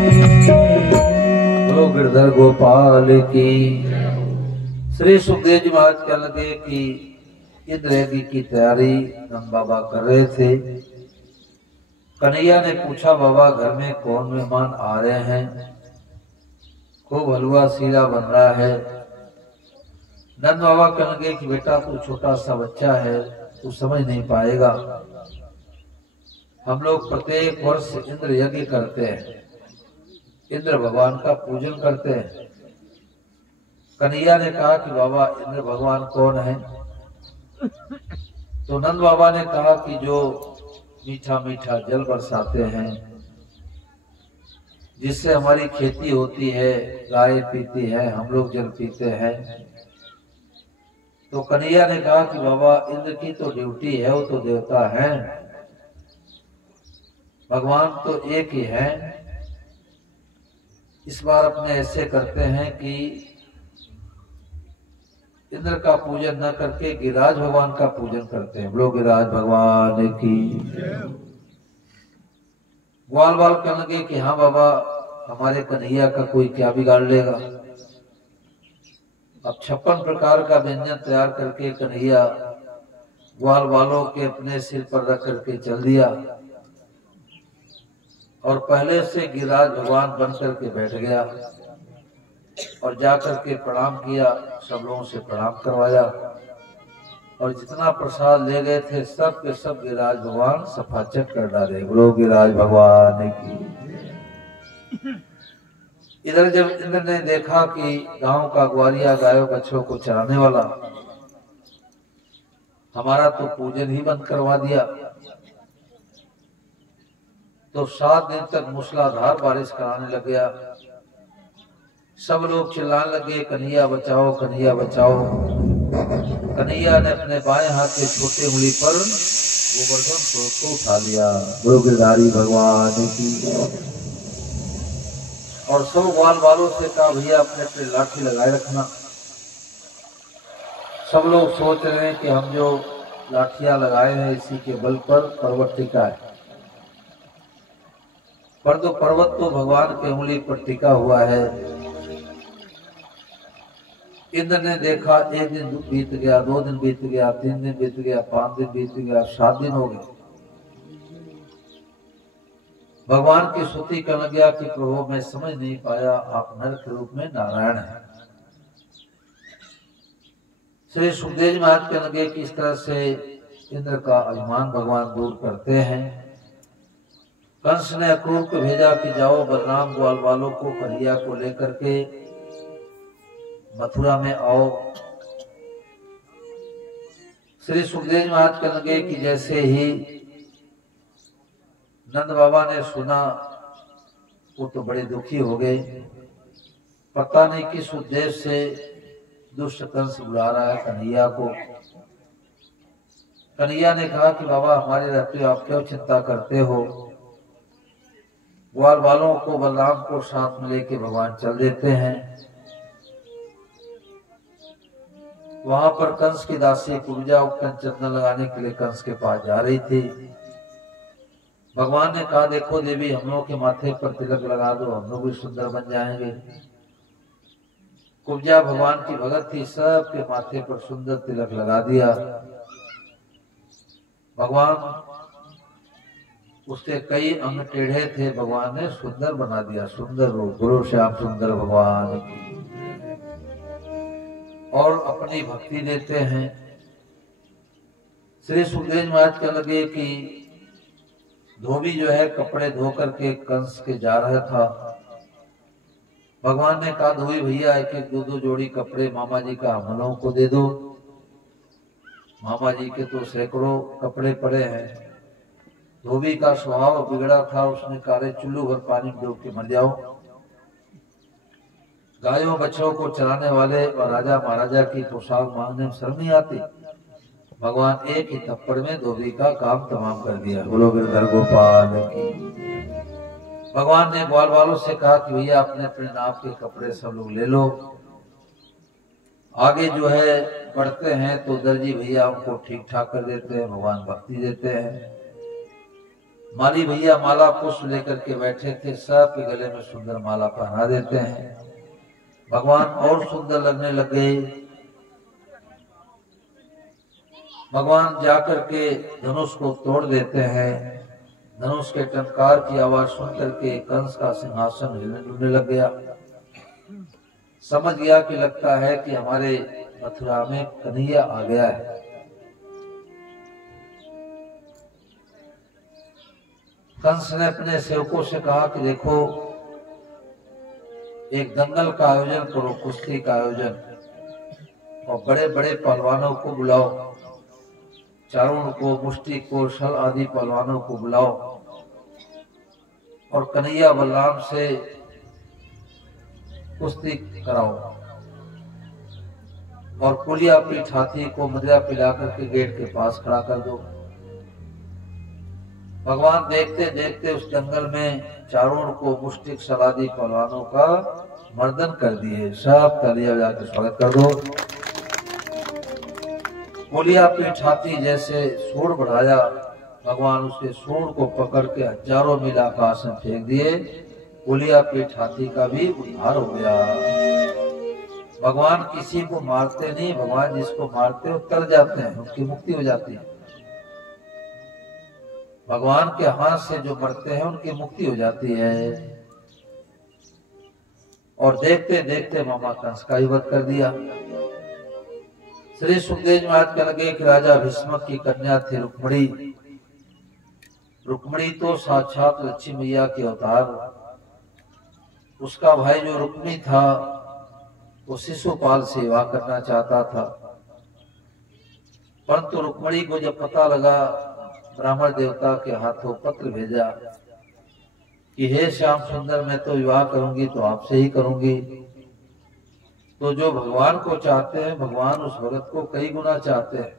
बोलो गिरधर गोपाल की। श्री सुखदेव जी महाराज कह लगे कि इंद्र यज्ञ की तैयारी नंद बाबा कर रहे थे। कन्हैया ने पूछा, बाबा घर में कौन मेहमान आ रहे हैं? खूब हलवा सीरा बन रहा है। नंद बाबा कहने लगे कि बेटा तू छोटा सा बच्चा है, तू समझ नहीं पाएगा। हम लोग प्रत्येक वर्ष इंद्र यज्ञ करते हैं, इंद्र भगवान का पूजन करते हैं। कन्हैया ने कहा कि बाबा इंद्र भगवान कौन है? तो नंद बाबा ने कहा कि जो मीठा मीठा जल बरसाते हैं, जिससे हमारी खेती होती है, गाय पीती है, हम लोग जल पीते हैं। तो कन्हैया ने कहा कि बाबा इंद्र की तो ड्यूटी है, वो तो देवता है, भगवान तो एक ही है। इस बार अपने ऐसे करते हैं कि इंद्र का पूजन न करके गिरिराज भगवान का पूजन करते हैं। लोग गिरिराज भगवान की। ग्वाल बाल कहने लगे कि हाँ बाबा, हमारे कन्हैया का कोई क्या बिगाड़ लेगा। अब 56 प्रकार का व्यंजन तैयार करके कन्हैया ग्वाल बालों के अपने सिर पर रख करके चल दिया और पहले से गिरिराज भगवान बन करके बैठ गया और जाकर के प्रणाम किया, सब लोगों से प्रणाम करवाया और जितना प्रसाद ले गए थे सब के सब गिरिराज भगवान सफाचट कर डाले। बोलो गिरिराज भगवान की। इधर जब इंद्र ने देखा कि गांव का ग्वालिया गायों बच्चों को चराने वाला हमारा तो पूजन ही बंद करवा दिया, तो 7 दिन तक मूसलाधार बारिश कराने लग गया। सब लोग चिल्लाने लगे, कन्हैया बचाओ, कन्हैया बचाओ। कन्हैया ने अपने बाएं हाथ के छोटे उंगली पर गोवर्धन पर्वत को उठा लिया। गुरु गिरधारी भगवान की। और सब ग्वाल वालों से कहा, भैया अपने अपने लाठी लगाए रखना। सब लोग सोच रहे हैं कि हम जो लाठियां लगाए हैं इसी के बल पर पर्वत टिका है, पर तो पर्वत तो भगवान के उंगली पर टिका हुआ है। इंद्र ने देखा, 1 दिन बीत गया, 2 दिन बीत गया, 3 दिन बीत गया, 5 दिन बीत गया, 7 दिन हो गए। भगवान की स्तुति करने गया कि प्रभु मैं समझ नहीं पाया आप नर के रूप में नारायण हैं। श्री सुखदेव जी महाराज कहने लगे कि इस तरह से इंद्र का अभिमान भगवान दूर करते हैं। कंस ने अक्रूर को भेजा कि जाओ बलराम ग्वाल वालों को कन्हैया को लेकर के मथुरा में आओ। श्री सुखदेव महाराज कहने लगे कि जैसे ही नंद बाबा ने सुना वो तो बड़े दुखी हो गए। पता नहीं किस उद्देश्य से दुष्ट कंस बुला रहा है कन्हैया को। कन्हैया ने कहा कि बाबा हमारे रहते आप क्यों चिंता करते हो। ग्वाल वालों को बलराम को साथ में लेके भगवान चल देते हैं। वहां पर कंस की दासी कुब्जा चंदन लगाने के लिए कंस के पास जा रही थी। भगवान ने कहा देखो देवी हम लोग के माथे पर तिलक लगा दो हम लोग भी सुंदर बन जाएंगे। कुब्जा भगवान की भगत थी, सबके माथे पर सुंदर तिलक लगा दिया। भगवान उसके कई अंग टेढ़े थे, भगवान ने सुंदर बना दिया, सुंदर रूप। गुरु श्याम सुंदर भगवान की। और अपनी भक्ति देते हैं। श्री सुखदेव महाराज कहने लगे कि धोबी जो है कपड़े धो करके कंस के जा रहा था। भगवान ने कहा धोबी भैया एक एक दो दो जोड़ी कपड़े मामा जी का हम लोगों को दे दो। मामा जी के तो सैकड़ों कपड़े पड़े हैं। धोबी का स्वभाव बिगड़ा था, उसने कहा चुल्लू भर पानी में डूब के मर जाओ। गायों बच्चों को चलाने वाले और राजा महाराजा की पोशाक मांगने में शर्म नहीं आती। भगवान एक ही थप्पड़ में धोबी का काम तमाम कर दिया। बोलो गिरधर गोपाल की। भगवान ने ग्वाल वालों से कहा कि भैया अपने अपने नाप के कपड़े सब लोग ले लो। आगे जो है बढ़ते हैं तो दर्जी भैया उनको ठीक ठाक कर देते हैं, भगवान भक्ति देते हैं। माली भैया माला पुष्प लेकर के बैठे थे, सबके गले में सुंदर माला पहना देते हैं। भगवान और सुंदर लगने लग गए। भगवान जाकर के धनुष को तोड़ देते हैं। धनुष के टंकार की आवाज सुन करके कंस का सिंहासन हिलने डुलने लग गया। समझ गया कि लगता है कि हमारे मथुरा में कन्हैया आ गया है। कंस ने अपने सेवकों से कहा कि देखो एक दंगल का आयोजन करो, कुश्ती का आयोजन, और बड़े बड़े पहलवानों को बुलाओ, चारों को, मुष्टि को, शल आदि पहलवानों को बुलाओ और कन्हैया बलराम से कुश्ती कराओ। और पुलिया पीठ हाथी को मदिरा पिला करके गेट के पास खड़ा कर दो। भगवान देखते देखते उस जंगल में चारों को मुष्टिक सलादी पहलवानों का मर्दन कर दिए। सब तालियां बजा के स्वागत कर दो। पुलिया पीठ हाथी जैसे सूंड बढ़ाया, भगवान उसके सूंड को पकड़ के हजारों मील आकाश में फेंक दिए। पुलिया पीठ हाथी का भी उद्धार हो गया। भगवान किसी को मारते नहीं, भगवान जिसको मारते वो तर जाते हैं, उनकी मुक्ति हो जाती है। भगवान के हाथ से जो मरते हैं उनकी मुक्ति हो जाती है। और देखते देखते मामा कंस का ही वध कर दिया। श्री सुखदेव महाराज कहने लगे कि राजा भीष्मक की कन्या थी रुक्मणी। रुक्मणी तो साक्षात लक्ष्मी मैया के अवतार। उसका भाई जो रुक्मी था वो शिशुपाल सेवा करना चाहता था, परंतु रुक्मणी को जब पता लगा, ब्राह्मण देवता के हाथों पत्र भेजा कि हे श्याम सुंदर मैं तो विवाह करूंगी तो आपसे ही करूंगी। तो जो भगवान को चाहते हैं भगवान उस भगत को कई गुना चाहते हैं।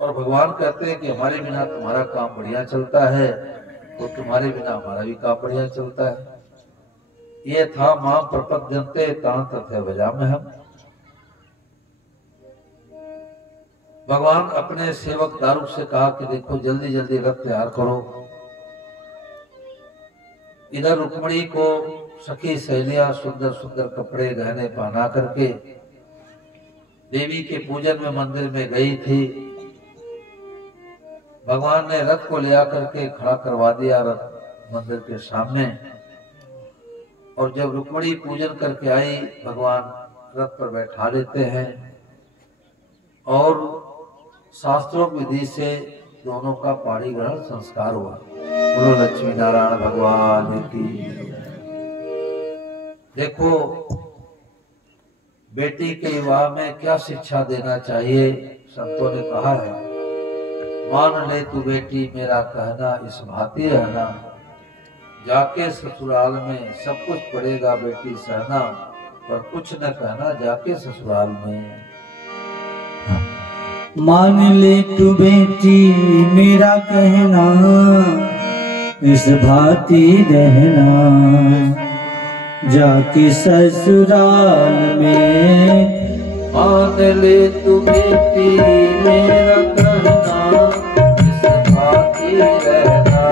और भगवान कहते हैं कि हमारे बिना तुम्हारा काम बढ़िया चलता है तो तुम्हारे बिना हमारा भी काम बढ़िया चलता है। ये था मां प्रपद्यन्ते तां तथैव भजामि हम। भगवान अपने सेवक दारुक से कहा कि देखो जल्दी जल्दी रथ तैयार करो। इधर रुक्मणी को सखी सहेलियां सुंदर सुंदर कपड़े गहने पहना करके देवी के पूजन में मंदिर में गई थी। भगवान ने रथ को ले आकर के खड़ा करवा दिया रथ मंदिर के सामने। और जब रुक्मिणी पूजन करके आई, भगवान रथ पर बैठा लेते हैं और शास्त्रों विधि से दोनों का पाणी ग्रहण संस्कार हुआ। बोलो लक्ष्मी नारायण भगवान की। देखो बेटी के विवाह में क्या शिक्षा देना चाहिए, संतों ने कहा है, मान ले तू बेटी मेरा कहना, इस भांति रहना, जाके ससुराल में सब कुछ पड़ेगा बेटी सहना, पर कुछ न कहना जाके ससुराल में। मान ले तू बेटी मेरा कहना, इस भांति रहना, जाके ससुराल में। मान ले तू बेटी मेरा कहना, इस भांति रहना,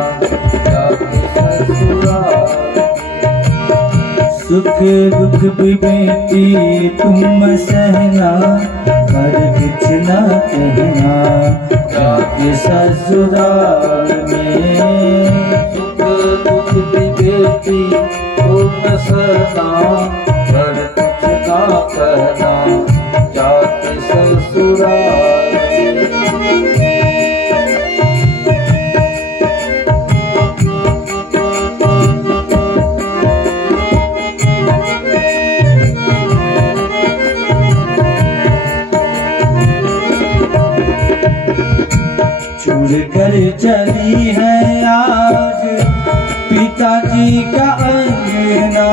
जाके ससुराल। सुख दुख भी बेटी तुम सहना, पर कुछ न कहना, जाके ससुराल में। सुख दुख भी बेटी तुम सहना, पर कुछ न कहना, जाके ससुराल में। छोड़ कर चली है आज पिताजी का अंगना,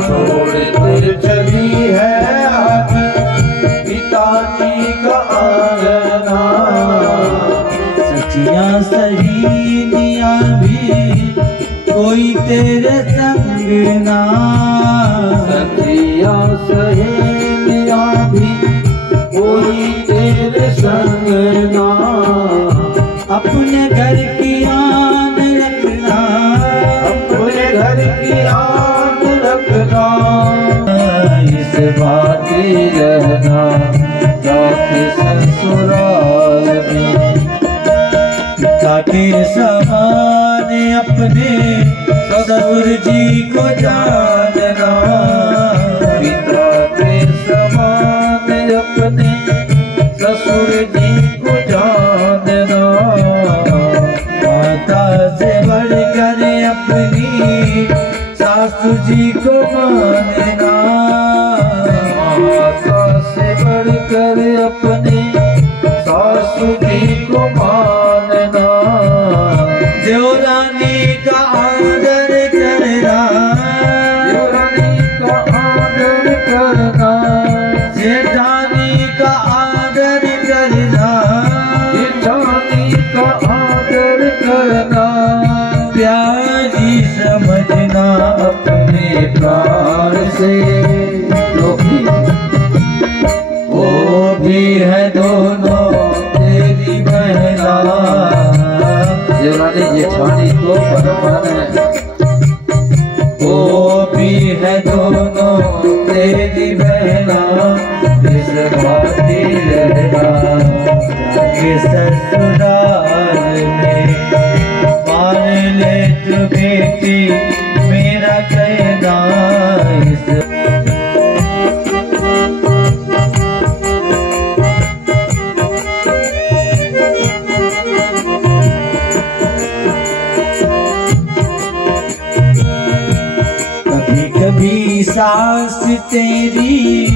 छोड़ कर चली है आज पिताजी का अंगना। सचियां सहेलियां भी कोई तेरे संग ना, सखियां सहेलियां भी कोई तेरे संग ना। अपने घर की आन रखना, अपने घर की आन रखना, इस भांति रहना, जाके ससुराल में। पिता के समान अपने ससुर जी को जानना, पिता के समान अपने ससुर जी को जानना। माता से बढ़कर अपनी सासू जी को मानना, माता से बढ़कर अपने सासू जी को मानना। देवरानी का आदर करना, देवरानी का आदर करना, जेठानी का आदर करना, जेठानी का आदर करना। प्यारी समझना अपने प्राण से, वो भी है दोनों तेरी बहना। देवरानी जेठानी तो बराबर है, वो भी है दोनों तेरी बहना, इस भांति रहना, जाके ससुराल में। मान ले तू बेटी मेरा कहना, इस कभी सास तेरी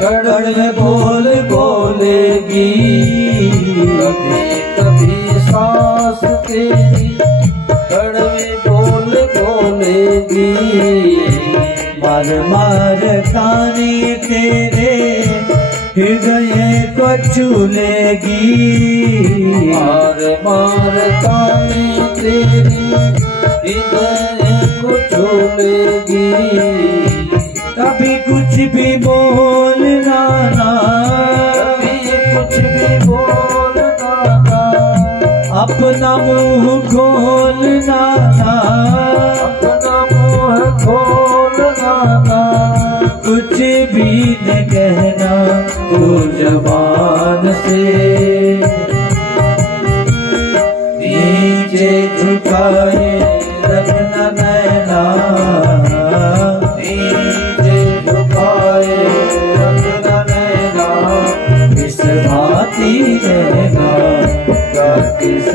कड़वे बोल बोलेगी, कभी कभी सास तेरी कड़वे बोल बोलेगी। मार मार ताने तेरे हृदय को छूलेगी, मार मार ताने तेरी हृदय को छूलेगी। कभी कुछ भी बोलना ना, कभी कुछ भी बोलना ना, अपना मुंह खोलना ना, अपना मुंह खोलना ना। कुछ भी न कहना तू जबान से,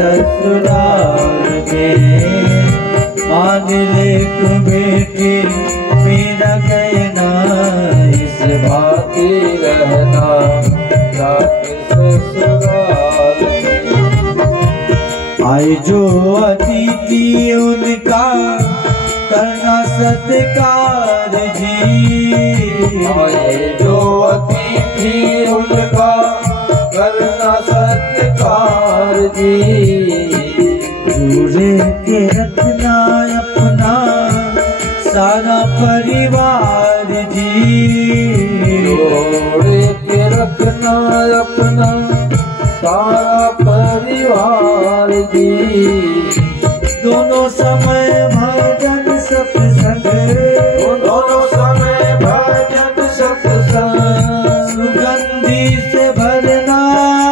ससुराल में मान ले तू बेटी मेरा कहना इस बाकी रहना जाके ससुराल में। आए जो अतिथि उनका करना सत्कार जी। आए जो अतिथि उनका करना सत्कार जी। जोड़े के रखना अपना सारा परिवार जी। जोड़े के रखना अपना सारा परिवार जी। दोनों समय भजन सत्संग, दोनों समय भजन सत्संग। सुगंधी से भरना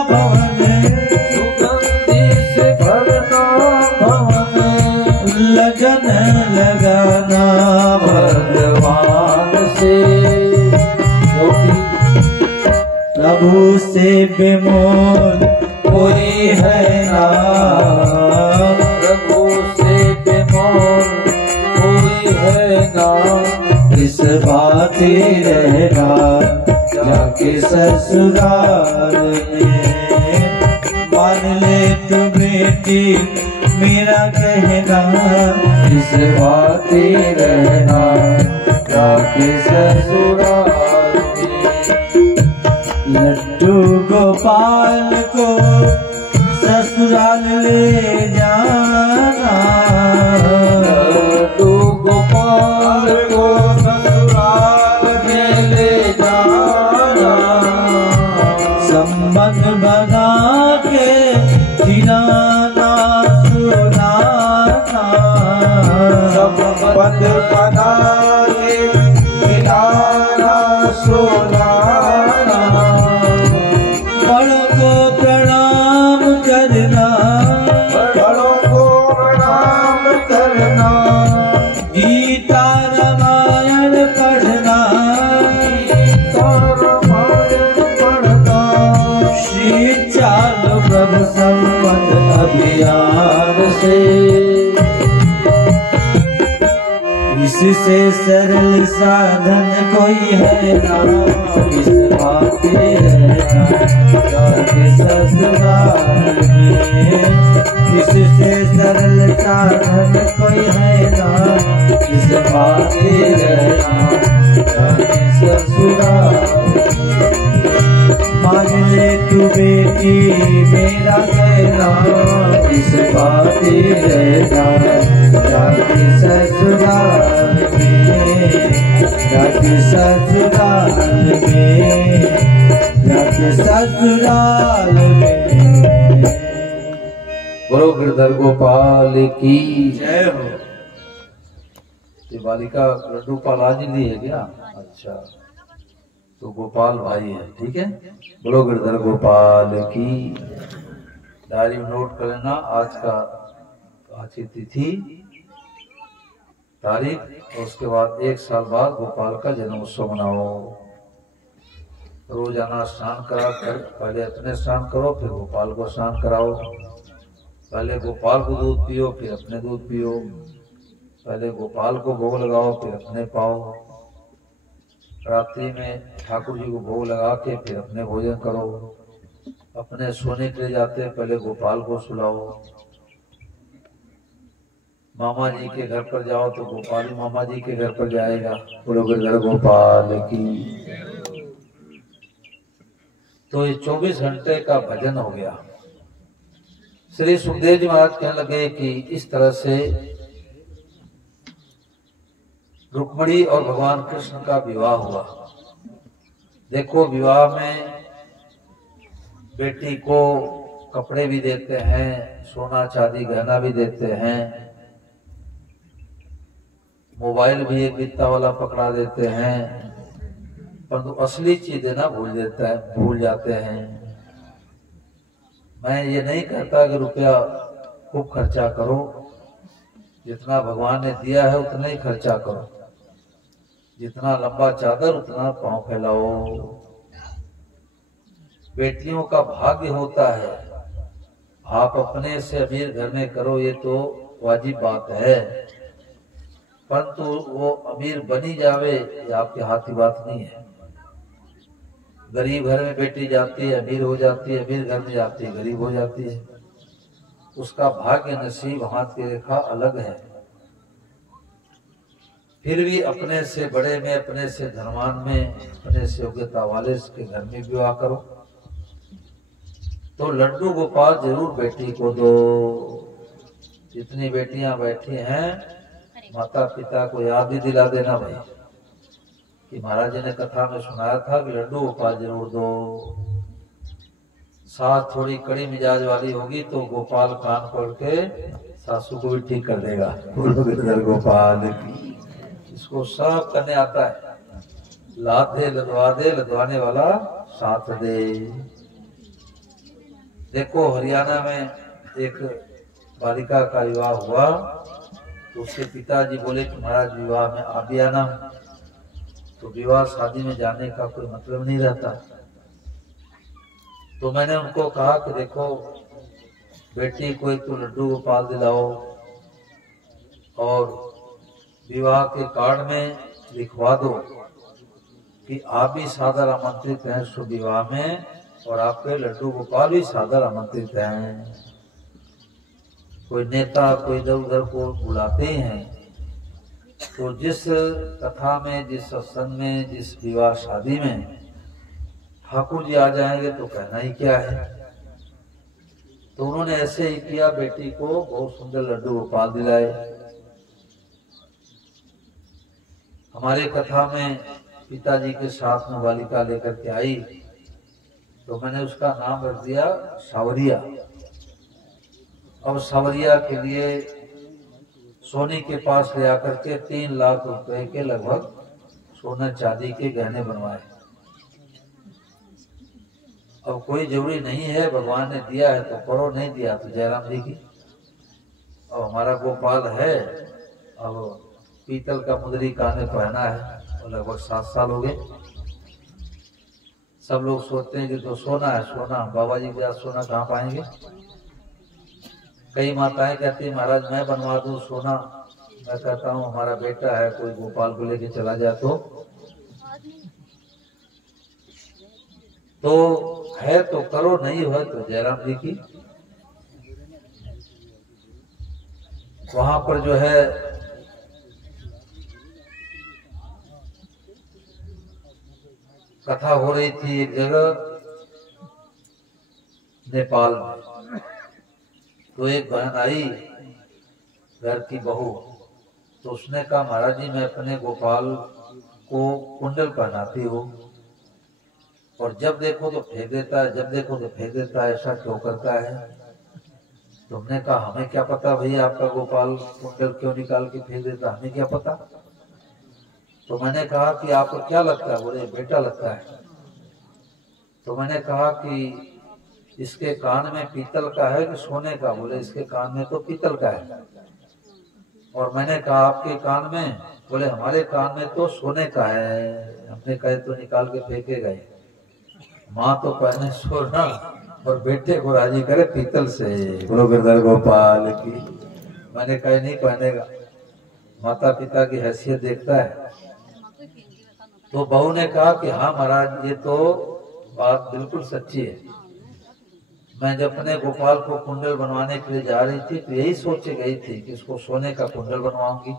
भवन, सुगंधी से भरना भवन। लगन लगाना भगवान से प्रभु से बेमोल कोई है ना। प्रभु से बेमोल कोई है ना। इस बात रहना जाके ससुराल में मान ले तू बेटी मेरा कहना इस बात रहना जाके ससुराल में। लड्डू गोपाल को ससुराल ले जाना। लड्डू गोपाल को ससुराल में ले जाना। संबंध बना के खिलाना सुनाना। संबंध बना के खिलाना सुनाना। बड़ों को प्रणाम करना, बड़ों को प्रणाम करना। गीता रामायण पढ़ना, गीता रामायण पढ़ना। श्री चालू प्रभु संबंध अभियान से। इससे सरल साधन कोई है ना। इस बात रहना जाके ससुराल में। इससे सरल साधन कोई है ना। इस बात रहना जाके ससुराल में। मान ले तू बेटी मेरा कहना इस बात रहना जाके ससुराल में। जाके ससुराल में, जाके ससुराल में। बोलो गिरधर गोपाल की जय हो। ये बालिका लड्डू पाल आज ली है क्या? अच्छा, तो गोपाल भाई है, ठीक है। बोलो गिरधर गोपाल की। डायरी में नोट कर लेना आज की तिथि, तारीख, और उसके बाद 1 साल बाद गोपाल का जन्मोत्सव मनाओ। रोजाना स्नान करा कर पहले अपने स्नान करो, फिर गोपाल को स्नान कराओ। पहले गोपाल को दूध पियो, फिर अपने दूध पियो। पहले गोपाल को भोग लगाओ, फिर अपने पाओ। रात्रि में ठाकुर जी को भोग लगा के फिर अपने भोजन करो। अपने सोने के लिए जाते हैं, पहले गोपाल को सुलाओ। मामा जी के घर पर जाओ तो गोपाल मामा जी के घर पर जाएगा। बोलो गिरधर गोपाल की। तो ये 24 घंटे का भजन हो गया। श्री सुखदेव जी महाराज कहने लगे कि इस तरह से रुक्मिणी और भगवान कृष्ण का विवाह हुआ। देखो, विवाह में बेटी को कपड़े भी देते हैं, सोना चांदी गहना भी देते हैं, मोबाइल भी एक बित्ता वाला पकड़ा देते हैं, परंतु असली चीज देना भूल जाते हैं। मैं ये नहीं कहता कि रुपया खूब खर्चा करो, जितना भगवान ने दिया है उतना ही खर्चा करो। जितना लंबा चादर उतना पांव फैलाओ। बेटियों का भाग्य होता है, आप अपने से अमीर घर में करो ये तो वाजिब बात है, परंतु वो अमीर बनी जावे ये आपके हाथ की बात नहीं है। गरीब घर में बेटी जाती है अमीर हो जाती है, अमीर घर में जाती है गरीब हो जाती है। उसका भाग्य नसीब हाथ की रेखा अलग है। फिर भी अपने से बड़े में, अपने से धनवान में, अपने से योग्यता वाले के घर में विवाह करो तो लड्डू गोपाल जरूर बेटी को दो। जितनी बेटियां बैठी हैं माता पिता को याद ही दिला देना भाई कि महाराज जी ने कथा में सुनाया था कि लड्डू गोपाल जरूर दो। सास थोड़ी कड़ी मिजाज वाली होगी तो गोपाल कान पकड़ के सासू को भी ठीक कर देगा। गोपाल इसको सब करने आता है, लाद दे लदवा दे, लदवाने वाला साथ दे। देखो हरियाणा में एक बालिका का विवाह हुआ तो उसके पिताजी बोले कि महाराज विवाह में आप भी आना। तो विवाह शादी में जाने का कोई मतलब नहीं रहता। तो मैंने उनको कहा कि देखो बेटी को एक तो लड्डू गोपाल दिलाओ और विवाह के कार्ड में लिखवा दो कि आप भी सादर आमंत्रित हैं शुभ विवाह में और आपके लड्डू गोपाल भी सादर आमंत्रित हैं। कोई नेता कोई इधर उधर को बुलाते हैं तो जिस कथा में, जिस सत्संग में, जिस विवाह शादी में ठाकुर जी आ जाएंगे तो कहना ही क्या है। तो उन्होंने ऐसे ही किया, बेटी को बहुत सुंदर लड्डू गोपाल दिलाए। हमारे कथा में पिताजी के साथ में बालिका लेकर के आई तो मैंने उसका नाम रख दिया सावरिया। अब सावरिया के लिए सोनी के पास ले आकर के 3 लाख रुपए के लगभग सोना चांदी के गहने बनवाए। अब कोई जरूरी नहीं है, भगवान ने दिया है तो करो, नहीं दिया तो जयराम जी की। अब हमारा गोपाल है, अब पीतल का मुंदरी कान में पहना है और लगभग 7 साल हो गए। सब लोग सोचते हैं कि तो सोना है, सोना बाबा जी के सोना कहाँ पाएंगे। कई माताएं कहती है महाराज मैं बनवा दूं सोना। मैं कहता हूँ हमारा बेटा है, कोई गोपाल को लेके चला जाए तो है तो करो, नहीं हो तो जयराम जी की। वहां पर जो है कथा हो रही थी एक जगह नेपाल में। तो एक बहन आई घर की बहू, तो उसने कहा महाराज जी मैं अपने गोपाल को कुंडल पहनाती हूँ और जब देखो तो फेंक देता है, जब देखो तो फेंक देता है, ऐसा क्यों करता है। तुमने कहा हमें क्या पता भैया आपका गोपाल कुंडल क्यों निकाल के फेंक देता, हमें क्या पता। तो मैंने कहा कि आपको क्या लगता है, बोले बेटा लगता है। तो मैंने कहा कि इसके कान में पीतल का है कि सोने का, बोले इसके कान में तो पीतल का है। और मैंने कहा आपके कान में, बोले हमारे कान में तो सोने का है। हमने कहे तो निकाल के फेंके गए। माँ तो पहने सोना और बेटे को राजी करे पीतल से। बोलो गिरधर गोपाल की। मैंने कहा नहीं पहनेगा, माता पिता की हैसियत देखता है। तो बहू ने कहा कि हाँ महाराज ये तो बात बिल्कुल सच्ची है। मैं जब अपने गोपाल को कुंडल बनवाने के लिए जा रही थी तो यही सोच के गई थी कि इसको सोने का कुंडल बनवाऊंगी।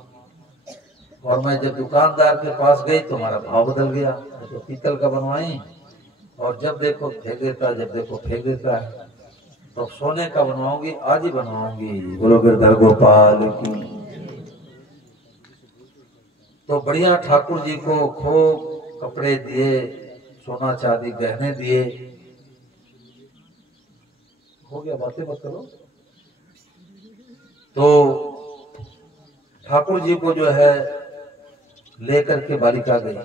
और मैं जब दुकानदार के पास गई तो हमारा भाव बदल गया, तो पीतल का बनवाई और जब देखो फेंक देता है, जब देखो फेंक देता है। तो सोने का बनवाऊंगी, आज ही बनवाऊंगी। बोलो गिरधर गोपाल की। तो बढ़िया ठाकुर जी को खूब कपड़े दिए, सोना चांदी गहने दिए। हो गया, बातें मत करो। तो ठाकुर जी को जो है लेकर के बालिका गई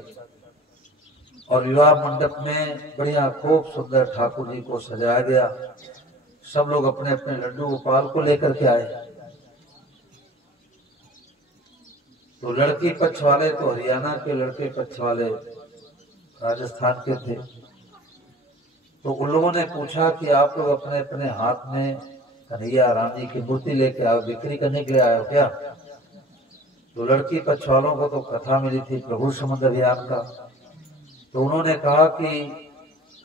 और विवाह मंडप में बढ़िया खूब सुंदर ठाकुर जी को सजाया गया। सब लोग अपने अपने लड्डू गोपाल को लेकर के आए। तो लड़की पक्ष वाले तो हरियाणा के, लड़के पक्ष वाले राजस्थान के थे। तो उन लोगों ने पूछा कि आप लोग अपने अपने हाथ में कन्हैया राम जी की मूर्ति लेके आओ, बिक्री करने के लिए आयो क्या? तो लड़की पक्ष वालों को तो कथा मिली थी प्रभु संबंध अभियान का, तो उन्होंने कहा कि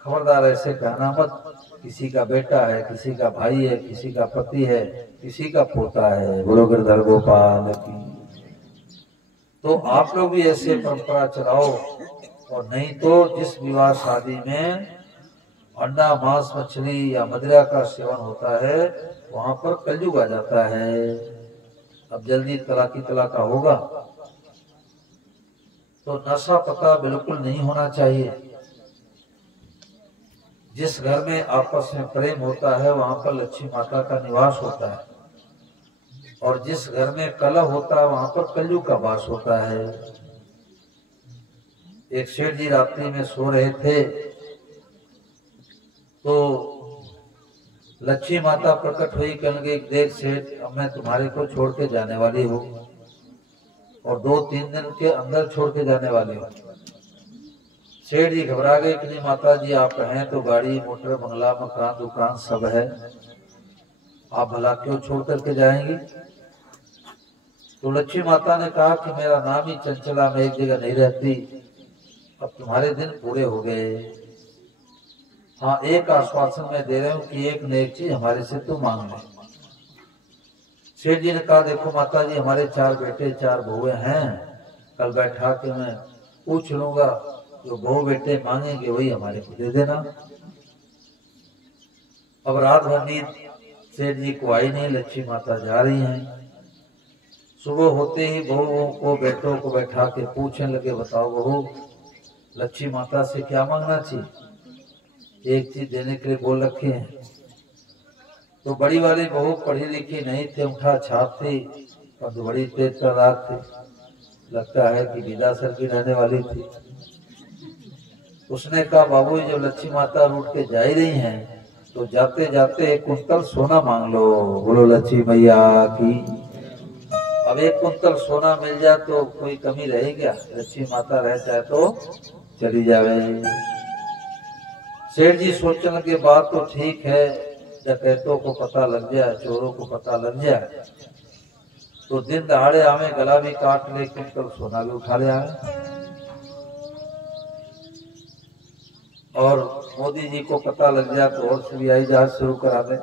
खबरदार ऐसे कहना मत, किसी का बेटा है, किसी का भाई है, किसी का पति है, किसी का पोता है। बोलो गिरधर गोपाल की। तो आप लोग भी ऐसे परंपरा चलाओ, और नहीं तो जिस विवाह शादी में अंडा मांस मछली या मदिरा का सेवन होता है वहां पर कलयुग आ जाता है। अब जल्दी तलाकी तलाका होगा, तो नशा पता बिल्कुल नहीं होना चाहिए। जिस घर में आपस में प्रेम होता है वहां पर लक्ष्मी माता का निवास होता है, और जिस घर में कलह होता है वहां पर कलयुग का वास होता है। एक सेठ जी रात्रि में सो रहे थे, तो लक्ष्मी माता प्रकट हुई, कहने लगे देख सेठ, अब मैं तुम्हारे को छोड़ के जाने वाली हूँ, और 2-3 दिन के अंदर छोड़ के जाने वाली हूँ। सेठ जी घबरा गए कि नहीं माता जी आप हैं तो गाड़ी मोटर बंगला मकान दुकान सब है, आप भला क्यों छोड़ करके जाएंगी? तो लक्ष्मी माता ने कहा कि मेरा नाम ही चंचला, मैं एक जगह नहीं रहती, अब तुम्हारे दिन पूरे हो गए। हाँ, एक आश्वासन मैं दे रहा हूँ कि एक न एक चीज हमारे से तू मांग ले। सेठ जी ने कहा देखो माता जी, हमारे 4 बेटे 4 बहुएं हैं, कल बैठा के मैं पूछ लूंगा, जो बहू बेटे मांगेंगे वही हमारे को दे देना। अब रात भर नींद सेठ जी को आई नहीं, लक्ष्मी माता जा रही हैं। सुबह होते ही बहुओं को बेटों को बैठा के पूछने लगे, बताओ बहू लक्ष्मी माता से क्या मांगना चाहिए? एक चीज देने के लिए बोल रखे हैं। तो बड़ी वाली बहू पढ़ी लिखी नहीं थी, उठा छाप थी, और बड़ी तेज तर्रार थी, लगता है कि विदा सर की रहने वाली थी। उसने कहा बाबू जब लक्ष्मी माता रूठ के जा ही रही हैं, तो जाते जाते 1 कुंतल सोना मांग लो। बोलो लक्ष्मी मैया की। अब 1 कुंतल सोना मिल जाए तो कोई कमी रहे क्या? लक्ष्मी माता रह जाए तो चली जावे। सेठ जी सोचने लगे बात तो ठीक है, डकैतों को पता लग जाए, चोरों को पता लग जाए तो दिन दहाड़े आवे, गला भी काट ले, कुंतल सोना भी उठा ले आवे, और मोदी जी को पता लग जाए तो और सीबीआई जांच शुरू करा दे।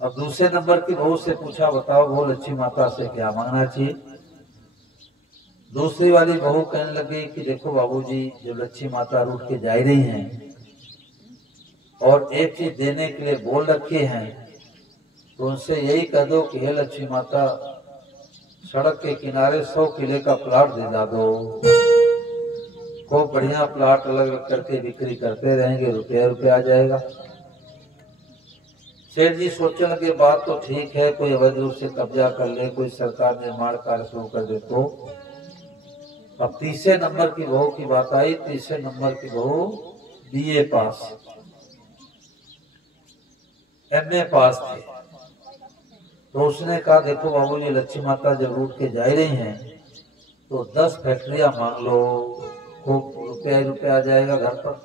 अब दूसरे नंबर की बहू से पूछा बताओ वो लक्ष्मी माता से क्या मांगना चाहिए? दूसरी वाली बहू कहने लगी कि देखो बाबूजी, जब लक्ष्मी माता रूठ के जा रही हैं और एक चीज देने के लिए बोल रखे हैं, तो उनसे यही कह दो कि हे लक्ष्मी माता, सड़क के किनारे 100 किले का प्लाट दिला दो, खूब बढ़िया प्लाट अलग अलग करके बिक्री करते रहेंगे, रुपया आ जाएगा। सेठ जी सोचने लगे बात तो ठीक है, कोई अवैध रूप से कब्जा कर ले, कोई सरकार निर्माण कार्य शुरू कर दे तो। अब तीसरे नंबर की बहू की बात आई। तीसरे नंबर की बहू BA पास, MA पास थी। तो उसने कहा देखो बाबूजी, लक्ष्मी माता जब रूठ के जा रही हैं तो 10 फैक्ट्रियां मांग लो, खूब रुपया आ जाएगा घर पर।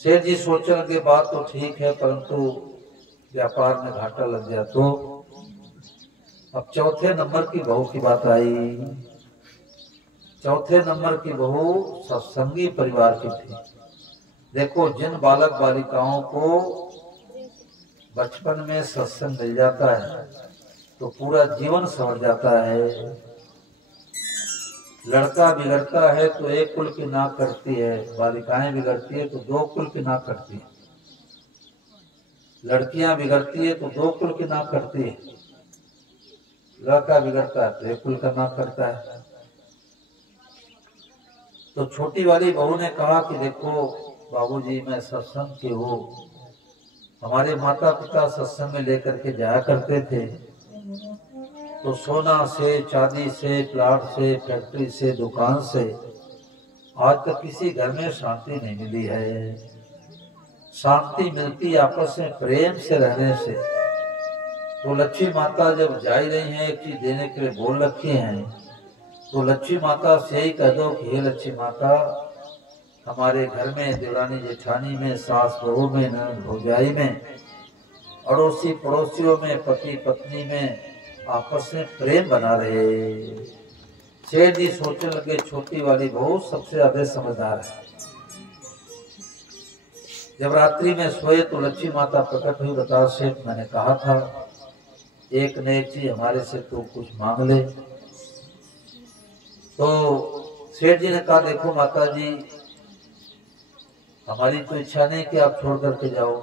सेठ जी सोचने लगे बात तो ठीक है, परंतु व्यापार में घाटा लग जाए तो। अब चौथे नंबर की बहू की बात आई। चौथे नंबर की बहू सत्संगी परिवार की थी। देखो, जिन बालक बालिकाओं को बचपन में सत्संग मिल जाता है तो पूरा जीवन संवर जाता है। लड़का बिगड़ता है तो 1 कुल की नाक कटती है, बालिकाएं बिगड़ती है तो 2 कुल की नाक कटती है, लड़कियां बिगड़ती है तो 2 कुल की नाक कटती है, लड़का बिगड़ता है तो 1 कुल का नाक कटता है। तो छोटी वाली बहू ने कहा कि देखो बाबूजी, मैं सत्संग की हूँ, हमारे माता पिता सत्संग में लेकर के जाया करते थे, तो सोना से, चांदी से, प्लाट से, फैक्ट्री से, दुकान से आज तक किसी घर में शांति नहीं मिली है। शांति मिलती आपस में प्रेम से रहने से। तो लक्ष्मी माता जब जा ही रही हैं, एक चीज देने के लिए बोल रखी हैं, तो लक्ष्मी माता से ही कह दो कि हे लक्ष्मी माता, हमारे घर में, देवरानी जेठानी में, सास बहू में, ननद भौजाई में, अड़ोसी पड़ोसियों में, पति पत्नी में आपस में प्रेम बना रहे। सेठ जी सोचने लगे छोटी वाली बहू सबसे ज्यादा समझदार है। जब रात्रि में सोए तो लक्ष्मी माता प्रकट हुई। बता सेठ, मैंने कहा था एक न एक चीज हमारे से तू कुछ मांग ले। तो सेठ जी ने कहा देखो माता जी, हमारी तो इच्छा नहीं कि आप छोड़ करके जाओ,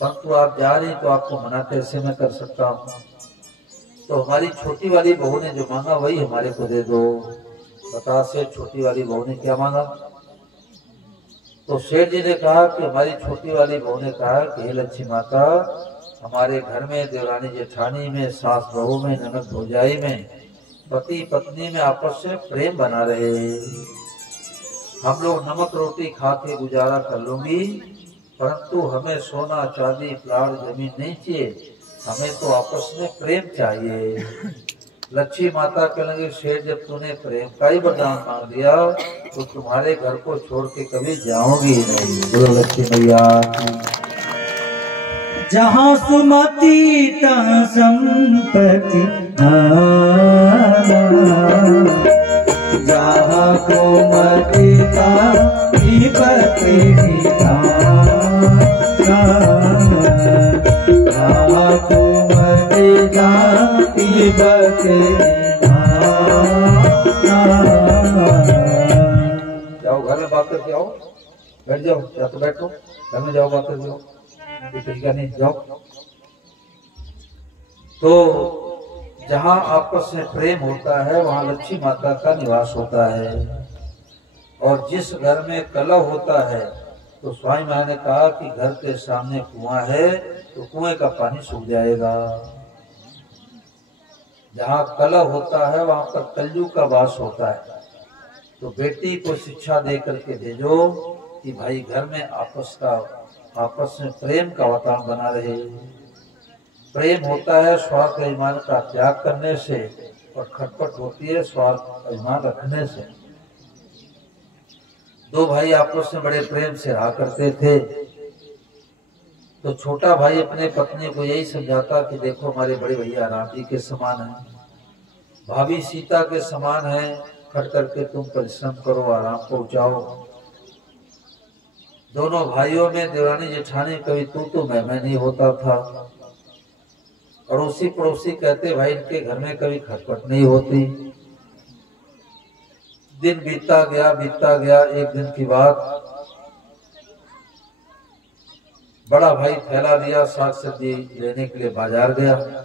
परंतु आप जा रही तो आपको मना कैसे मैं कर सकता हूँ। तो हमारी छोटी वाली बहू ने जो मांगा वही हमारे को दे दो। बता सेठ, छोटी वाली बहू ने क्या मांगा? तो सेठ जी ने कहा कि हमारी छोटी वाली बहू ने कहा कि हे लक्ष्मी माता, हमारे घर में, देवरानी जेठानी में, सास बहू में, ननद भौजाई में, पति पत्नी में आपस में प्रेम बना रहे। हम लोग नमक रोटी खा के गुजारा कर लूंगी, परंतु हमें सोना चांदी प्लाट जमीन नहीं चाहिए, हमें तो आपस में प्रेम चाहिए। लक्ष्मी माता कहने लगी शेर, जब तूने प्रेम का ही वरदान मांग दिया तो तुम्हारे घर को छोड़ के कभी जाओगी नहीं। बोलो लक्ष्मी मैया। जहाँ सुमति तहाँ संपत्ति, जहाँ कुमति तहाँ विपत्ति निधान, जहाँ कुमति तहाँ विपत्ति निधान। जाओ घर में बात करके आओ, बैठ जाओ, या तो बैठो, घर में जाओ बात करके आओ, ये तरीका नहीं, जाओ। तो जहाँ आपस में प्रेम होता है वहाँ लक्ष्मी माता का निवास होता है। और जिस घर में कलह होता है तो स्वामी महाराज ने कहा कि घर के सामने कुआं है तो कुएं का पानी सूख जाएगा। जहाँ कलह होता है वहाँ पर कलयुग का वास होता है। तो बेटी को शिक्षा दे करके भेजो कि भाई घर में आपस में प्रेम का वातावरण बना रहे। प्रेम होता है स्वार्थ अभिमान का त्याग करने से, और खटपट होती है स्वार्थ अभिमान रखने से। दो भाई आपस में बड़े प्रेम से रहा करते थे। तो छोटा भाई अपने पत्नी को यही समझाता कि देखो हमारे बड़े भैया राम जी के समान हैं, भाभी सीता के समान है, खट करके तुम परिश्रम करो, आराम पहुंचाओ। दोनों भाइयों में देवरानी जेठानी कभी तू मैं नहीं होता था। अड़ोसी पड़ोसी कहते भाई इनके घर में कभी खटपट नहीं होती। दिन बीतता गया। एक दिन की बात, बड़ा भाई थैला लिया, साग सब्जी लेने के लिए बाजार गया।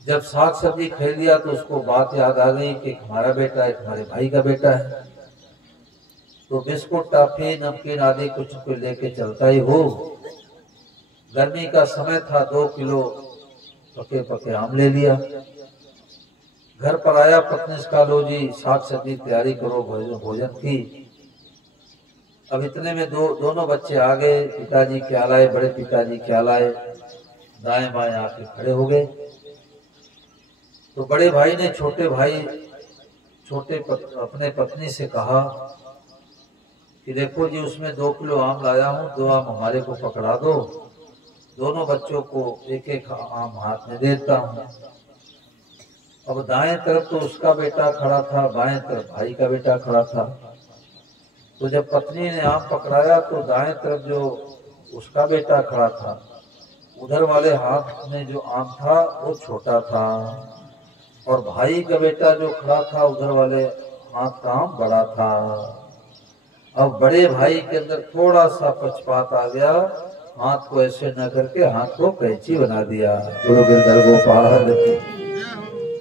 जब साग सब्जी खरीद लिया तो उसको बात याद आ गई कि हमारा बेटा है, हमारे भाई का बेटा है। तो बिस्कुट, टॉफी, नमकीन आदि कुछ लेके चलता ही हो। गर्मी का समय था, 2 किलो पके आम ले लिया। घर पर आया, पत्नी से कहा लो जी साग सब्जी तैयारी करो भोजन की। अब इतने में दोनों बच्चे आ गए। पिताजी क्या लाए, बड़े पिताजी क्या लाए, दाएं बाएं आके खड़े हो गए। तो बड़े भाई ने अपने पत्नी से कहा कि देखो जी उसमें 2 किलो आम लाया हूँ, 2 आम हमारे को पकड़ा दो। दोनों बच्चों को एक आम हाथ में देता हूँ। अब दाएं तरफ तो उसका बेटा खड़ा था, बाएं तरफ भाई का बेटा खड़ा था। तो जब पत्नी ने आम पकड़ाया तो दाएं तरफ जो उसका बेटा खड़ा था, उधर वाले हाथ में जो आम था वो छोटा था, और भाई का बेटा जो खड़ा था उधर वाले हाथ का आम बड़ा था। अब बड़े भाई के अंदर थोड़ा सा पक्षपात आ गया, हाथ को ऐसे न करके हाथ को कैंची बना दिया। गुरु गिरधर गोपाल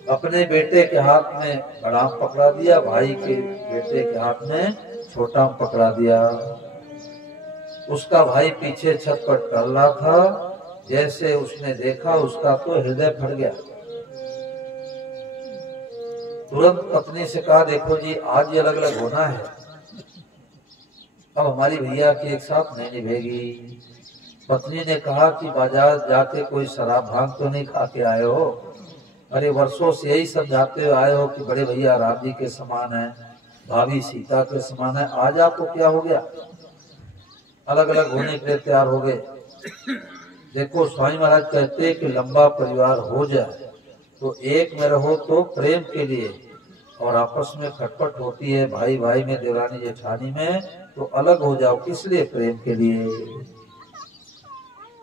अपने बेटे के हाथ में बड़ा आम पकड़ा दिया, भाई के बेटे के हाथ में छोटा आम पकड़ा दिया। उसका भाई पीछे छत पर टल रहा था। जैसे उसने देखा उसका तो हृदय फट गया। तुरंत पत्नी से कहा देखो जी आज ये अलग अलग होना है, अब हमारी भैया की एक साथ नहीं निभेगी। पत्नी ने कहा कि बाजार जाके कोई शराब भांग तो नहीं खा के आए हो? अरे वर्षों से यही समझाते हुए आए हो कि बड़े भैया राम जी के समान हैं, भाभी सीता के समान है। आज आपको क्या हो गया, अलग अलग होने के लिए तैयार हो गए। देखो स्वामी महाराज कहते हैं कि लंबा परिवार हो जाए तो एक में रहो तो प्रेम के लिए, और आपस में खटपट होती है भाई भाई में, देवरानी जेठानी में, तो अलग हो जाओ। किस लिए? प्रेम के लिए।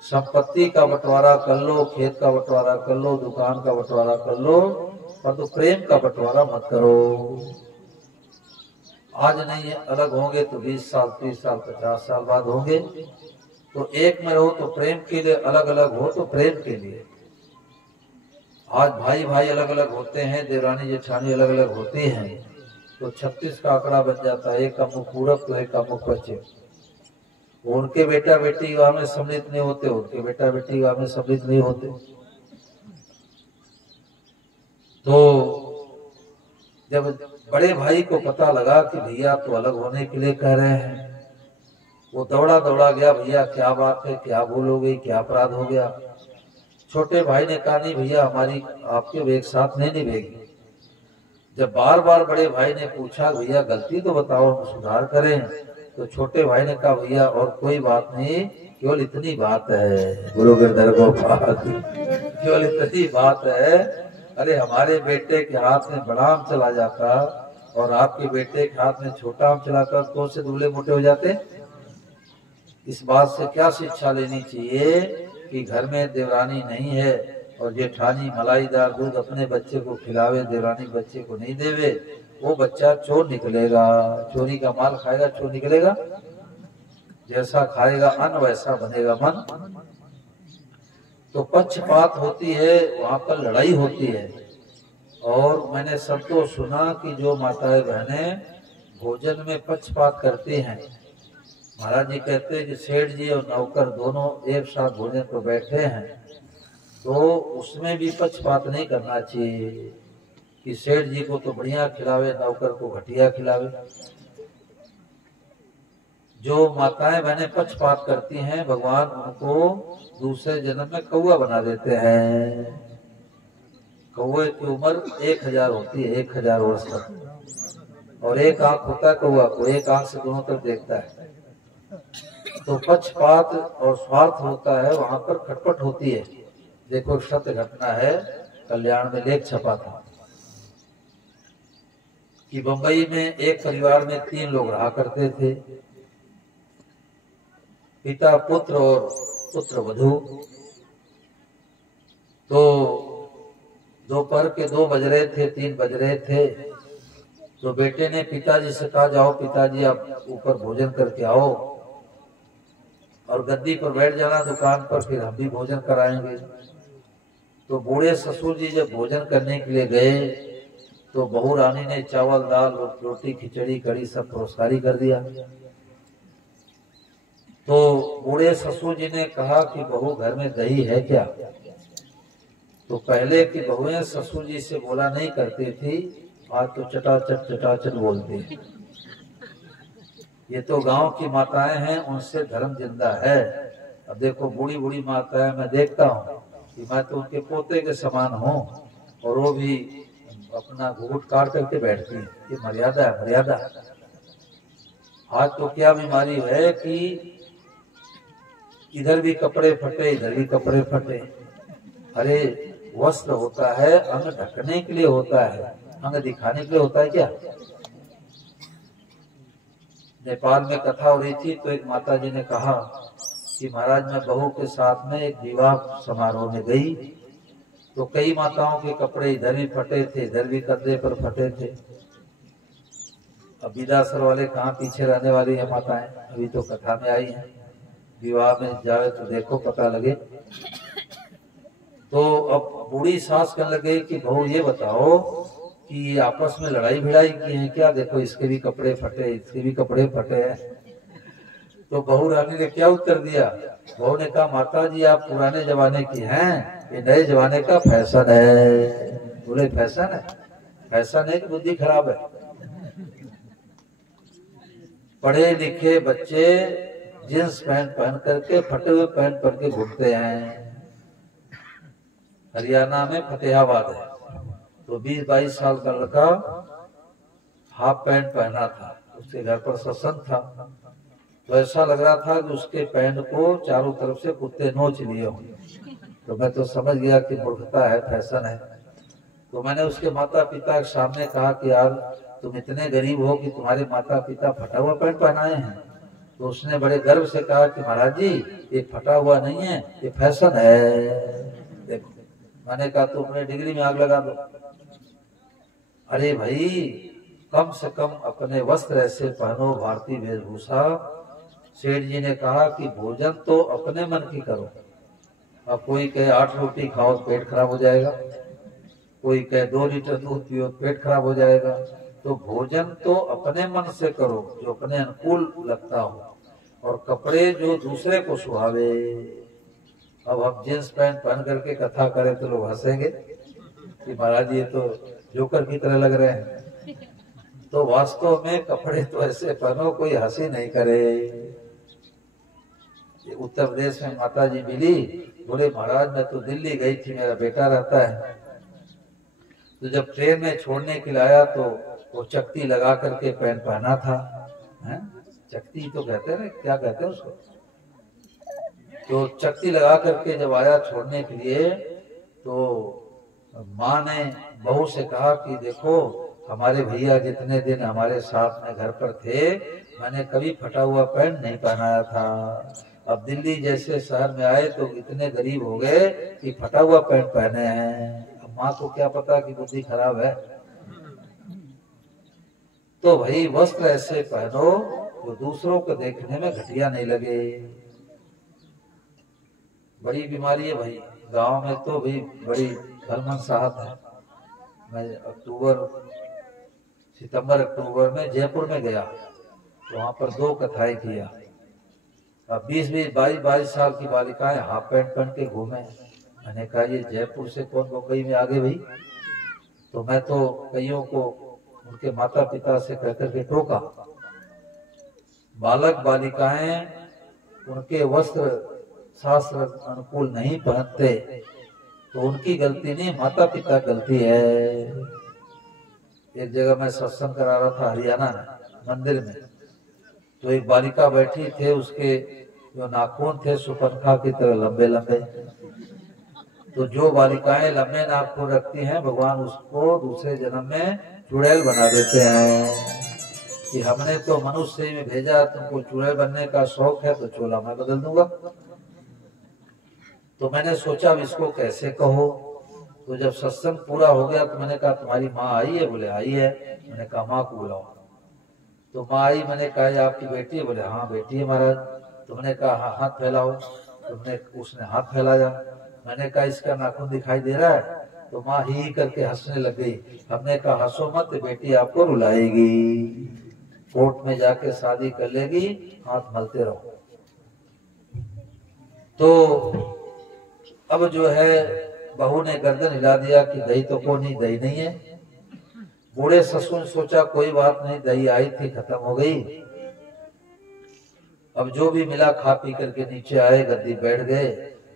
संपत्ति का बंटवारा कर लो, खेत का बंटवारा कर लो, दुकान का बंटवारा कर लो, पर तो प्रेम का बंटवारा मत करो। आज नहीं अलग होंगे तो 20 साल 30 साल 50 साल बाद होंगे। तो एक में रहो तो प्रेम के लिए, अलग अलग हो तो प्रेम के लिए। आज भाई भाई अलग अलग होते हैं, देवरानी जेठानी अलग अलग होती हैं, तो 36 का आंकड़ा बन जाता है। एक का मुख पूरब तो एक का मुख पश्चिम। उनके बेटा बेटी विवाह में सम्मिलित नहीं होते, उनके बेटा बेटी विवाह में सम्मिलित नहीं होते। तो जब बड़े भाई को पता लगा कि भैया तो अलग होने के लिए कह रहे हैं, वो दौड़ा दौड़ा गया, भैया क्या बात है, क्या भूल हो गई, क्या अपराध हो गया। छोटे भाई ने कहा नहीं भैया, हमारी आपके एक साथ नहीं निभेगी। जब बार बार बड़े भाई ने पूछा भैया गलती तो बताओ, हम सुधार करें, तो छोटे भाई ने कहा भैया और कोई बात नहीं, केवल इतनी बात है, गुरु गिरधर गोपाल, केवल इतनी बात है। अरे हमारे बेटे के हाथ में बड़ा आम चला जाता और आपके बेटे के हाथ में छोटा आम चलाता तो से दूल्हे मोटे हो जाते। इस बात से क्या शिक्षा लेनी चाहिए कि घर में देवरानी नहीं है और जेठानी मलाईदार दूध अपने बच्चे को खिलावे, देवरानी बच्चे को नहीं देवे, वो बच्चा चोर निकलेगा। चोरी का माल खाएगा, चोर निकलेगा। जैसा खाएगा अन्न वैसा बनेगा मन। तो पक्षपात होती है, वहां पर लड़ाई होती है। और मैंने सबको सुना कि जो माताएं बहनें भोजन में पक्षपात करती हैं, महाराज जी कहते हैं कि सेठ जी और नौकर दोनों एक साथ भोजन पर बैठे हैं, तो उसमें भी पक्षपात नहीं करना चाहिए कि सेठ जी को तो बढ़िया खिलावे, नौकर को घटिया खिलावे। जो माताएं बहनें पक्षपात करती हैं, भगवान उनको दूसरे जन्म में कौआ बना देते हैं। कौए की उम्र 1000 होती है, 1000 वर्ष तक, और एक आंख होता है कौआ को, एक आंख से दोनों तरफ देखता है। तो पक्षपात और स्वार्थ होता है, वहां पर खटपट होती है। देखो सत्य घटना है, कल्याण में लेख छपा था कि बंबई में एक परिवार में 3 लोग रहा करते थे, पिता पुत्र और पुत्र वधू। तो दोपहर के 2 बज रहे थे, 3 बज रहे थे, तो बेटे ने पिताजी से कहा जाओ पिताजी आप ऊपर भोजन करके आओ और गद्दी पर बैठ जाना दुकान पर, फिर हम भी भोजन कराएंगे। तो बूढ़े ससुर जी जब भोजन करने के लिए गए तो बहू रानी ने चावल दाल रोटी खिचड़ी कड़ी सब परोसकारी कर दिया। तो बूढ़े ससुर जी ने कहा कि बहू घर में दही है क्या? तो पहले की बहुएं ससुर जी से बोला नहीं करती थी, आज तो चटाचट बोलती है। ये तो गांव की माताएं हैं, उनसे धर्म जिंदा है। अब देखो बूढ़ी बूढ़ी माताएं, मैं देखता हूँ कि मैं तो उनके पोते के समान हूँ, और वो भी अपना घूंघट काट करके बैठती है। ये मर्यादा है, मर्यादा। आज तो क्या बीमारी है कि इधर भी कपड़े फटे, इधर भी कपड़े फटे। अरे वस्त्र होता है अंग ढकने के लिए होता है, अंग दिखाने के लिए होता है क्या? नेपाल में कथा हो रही थी तो एक माता जी ने कहा कि महाराज मैं बहू के साथ में एक विवाह समारोह में गई, तो कई माताओं के कपड़े इधर भी फटे थे, इधर भी कंधे पर फटे थे। अब विदासर वाले कहाँ पीछे रहने वाली है माताएं, अभी तो कथा में आई है। विवाह में जावे तो देखो पता लगे। तो अब बूढ़ी सास कहने लगे कि बहू ये बताओ कि ये आपस में लड़ाई भिड़ाई की है क्या? देखो इसके भी कपड़े फटे, इसके भी कपड़े फटे हैं। तो बहू रानी ने क्या उत्तर दिया? बहू ने कहा माता जी आप पुराने जमाने की हैं, ये नए जमाने का फैशन है। बोले फैशन है? फैशन है कि बुद्धि खराब है? पढ़े लिखे बच्चे जींस पैंट पहन करके फटे हुए पैंट पहन के घूमते हैं। हरियाणा में फतेहाबाद है, तो 20-22 साल का लड़का हाफ पैंट पहना था, उसके घर पर सत्संग था, तो ऐसा लग रहा था कि उसके पैंट को चारों तरफ से कुत्ते नोच लिए होंगे। तो मैं तो समझ गया कि मूर्खता है, फैशन है। तो मैंने उसके माता पिता के सामने कहा कि यार तुम इतने गरीब हो कि तुम्हारे माता पिता फटा हुआ पैंट पहनाए हैं। तो उसने बड़े गर्व से कहा कि महाराज जी ये फटा हुआ नहीं है, ये फैशन है। देखो, मैंने कहा तुम अपने डिग्री में आग लगा दो। अरे भाई कम से कम अपने वस्त्र ऐसे पहनो, भारतीय वेशभूषा। सेठ जी ने कहा कि भोजन तो अपने मन की करो। अब कोई कहे 8 रोटी खाओ तो पेट खराब हो जाएगा, कोई कहे 2 लीटर दूध पियो तो पेट खराब हो जाएगा। तो भोजन तो अपने मन से करो जो अपने अनुकूल लगता हो, और कपड़े जो दूसरे को सुहावे। अब हम जींस पैंट पहन करके कथा करें तो लोग हंसेंगे कि महाराज ये तो जोकर की तरह लग रहे हैं। तो वास्तव में कपड़े तो ऐसे पहनो कोई हंसी नहीं करे। उत्तर प्रदेश में माता जी मिली, बोले महाराज मैं तो दिल्ली गई थी, मेरा बेटा रहता है। तो जब ट्रेन में छोड़ने के लिए आया तो वो चकती लगा करके पैंट पहना था। है? चकती तो कहते हैं ना, क्या कहते हैं उसको। तो चकती लगा करके जब आया छोड़ने के लिए, तो माँ ने बहू से कहा कि देखो हमारे भैया जितने दिन हमारे साथ में घर पर थे, मैंने कभी फटा हुआ पैंट नहीं पहनाया था। अब दिल्ली जैसे शहर में आए तो इतने गरीब हो गए कि फटा हुआ पैंट पहने हैं। अब माँ को क्या पता कि बुद्धि खराब है। तो भाई वस्त्र ऐसे पहनो जो दूसरों को देखने में घटिया नहीं लगे। बड़ी बीमारी है भाई, गांव में तो भाई बड़ी धर्मसाहत है। मैं सितंबर अक्टूबर में जयपुर में गया, तो वहां पर 2 कथाएं किया। अब 20-20, 22-22 साल की बालिकाएं हाफ पैंट पहन के घूमे। मैंने कहा ये जयपुर से कौन मुंबई में आ गए भाई। तो मैं तो कईयों को उनके माता पिता से कहकर के टोका। बालक बालिकाएं उनके वस्त्र शास्त्र अनुकूल नहीं पहनते तो उनकी गलती नहीं, माता पिता गलती है। एक जगह मैं सत्संग करा रहा था हरियाणा में, मंदिर में, तो एक बालिका बैठी थे, उसके जो नाखून थे सुपरखा की तरह लंबे लंबे। तो जो बालिकाएं लंबे नाखून रखती हैं, भगवान उसको दूसरे जन्म में चुड़ैल बना देते हैं कि हमने तो मनुष्य में भेजा, तुमको चुड़ैल बनने का शौक है तो चोला मैं बदल दूंगा। तो मैंने सोचा अब इसको कैसे कहो। तो जब सत्संग पूरा हो गया तो मैंने कहा तुम्हारी माँ आई है? बोले आई है। मैंने कहा माँ को बुलाओ। तो माँ आई, मैंने कहा ये आपकी बेटी है? बोले हाँ बेटी है महाराज। तो मैंने कहा हाँ हाथ फैलाओ। तुमने उसने हाथ फैलाया। मैंने कहा इसका नाखून दिखाई दे रहा है? तो माँ ही करके हंसने लग गई। हमने कहा हंसो मत, बेटी आपको रुलाएगी, कोर्ट में जाके शादी कर लेगी, हाथ मलते रहो। तो अब जो है बहू ने गर्दन हिला दिया कि दही तो को नहीं, दही नहीं है। बूढ़े ससुर ने सोचा कोई बात नहीं, दही आई थी खत्म हो गई। अब जो भी मिला खा पी करके नीचे आए, गद्दी बैठ गए।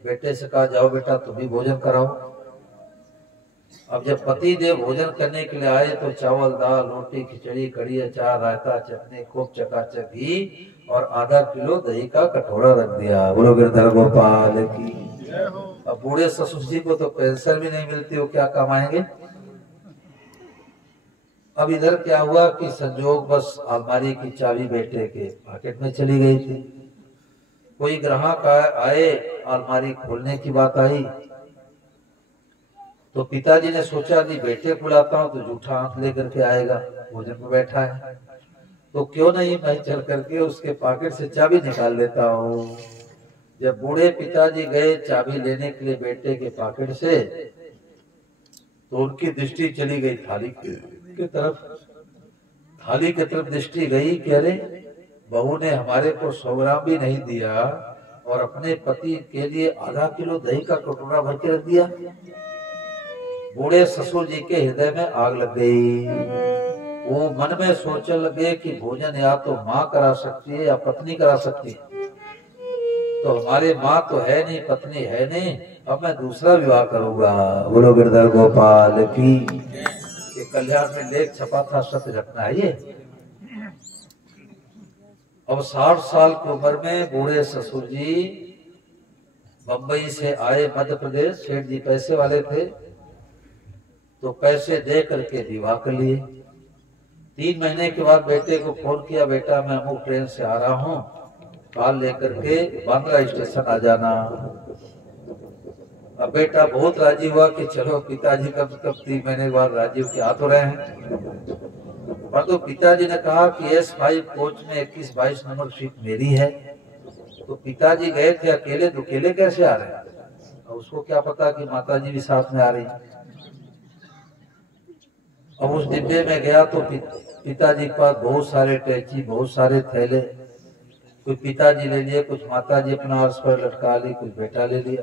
बेटे से कहा जाओ बेटा तुम भी भोजन कराओ। अब जब पति देव भोजन करने के लिए आए तो चावल दाल रोटी खिचड़ी कड़ी अचार रायता चटनी खूब चकाचक घी और आधा किलो दही का कटोरा रख दिया। बोलो गिरधर गोपाल की। अब बूढ़े ससुर जी को तो पेंशन भी नहीं मिलती, वो क्या कमाएंगे। अब इधर क्या हुआ कि संजोग बस अलमारी की चाबी बेटे के पॉकेट में चली गई थी। कोई ग्राहक आए, अलमारी खोलने की बात आई तो पिताजी ने सोचा नहीं बेटे को बुलाता हूँ तो जूठा आंख लेकर के आएगा, भोजन में बैठा है तो क्यों नहीं मैं चल करके उसके पॉकेट से चाबी निकाल लेता हूँ। जब बूढ़े पिताजी गए चाबी लेने के लिए बेटे के पॉकेट से तो उनकी दृष्टि चली गई थाली की तरफ। थाली की तरफ दृष्टि गई कि अरे बहू ने हमारे को 100 ग्राम भी नहीं दिया और अपने पति के लिए आधा किलो दही का कटोरा भर के रख दिया। बूढ़े ससुर जी के हृदय में आग लग गई। वो मन में सोचने लगे कि भोजन या तो माँ करा सकती है या पत्नी करा सकती है। तो हमारे माँ तो है नहीं, पत्नी है नहीं, अब मैं दूसरा विवाह करूंगा। बोलो गिरधर गोपाल की। कल्याण में लेख छपा था, सत्य घटना है ये। अब 60 साल की उम्र में बूढ़े ससुर जी बंबई से आए मध्य प्रदेश। सेठ जी पैसे वाले थे, तो पैसे दे करके विवाह कर लिए। 3 महीने के बाद बेटे को फोन किया, बेटा मैं अमुक ट्रेन से आ रहा हूँ, कार लेकर के बांद्रा स्टेशन आ जाना। अब बेटा बहुत राजी हुआ कि चलो, पिताजी कम से कम 3 महीने के बाद राजी होकर आ तो रहे हैं। परंतु पिताजी ने कहा कि S5 कोच में 21-22 नंबर सीट मेरी है। तो पिताजी गए थे अकेले, तो अकेले कैसे आ रहे हैं? और उसको क्या पता कि माताजी भी साथ में आ रही। अब उस डिब्बे में गया तो पिताजी के पास बहुत सारे टैची, बहुत सारे थैले। कुछ पिताजी ले लिए, कुछ माताजी अपना अर्श पर लटका ली, कुछ बेटा ले लिया।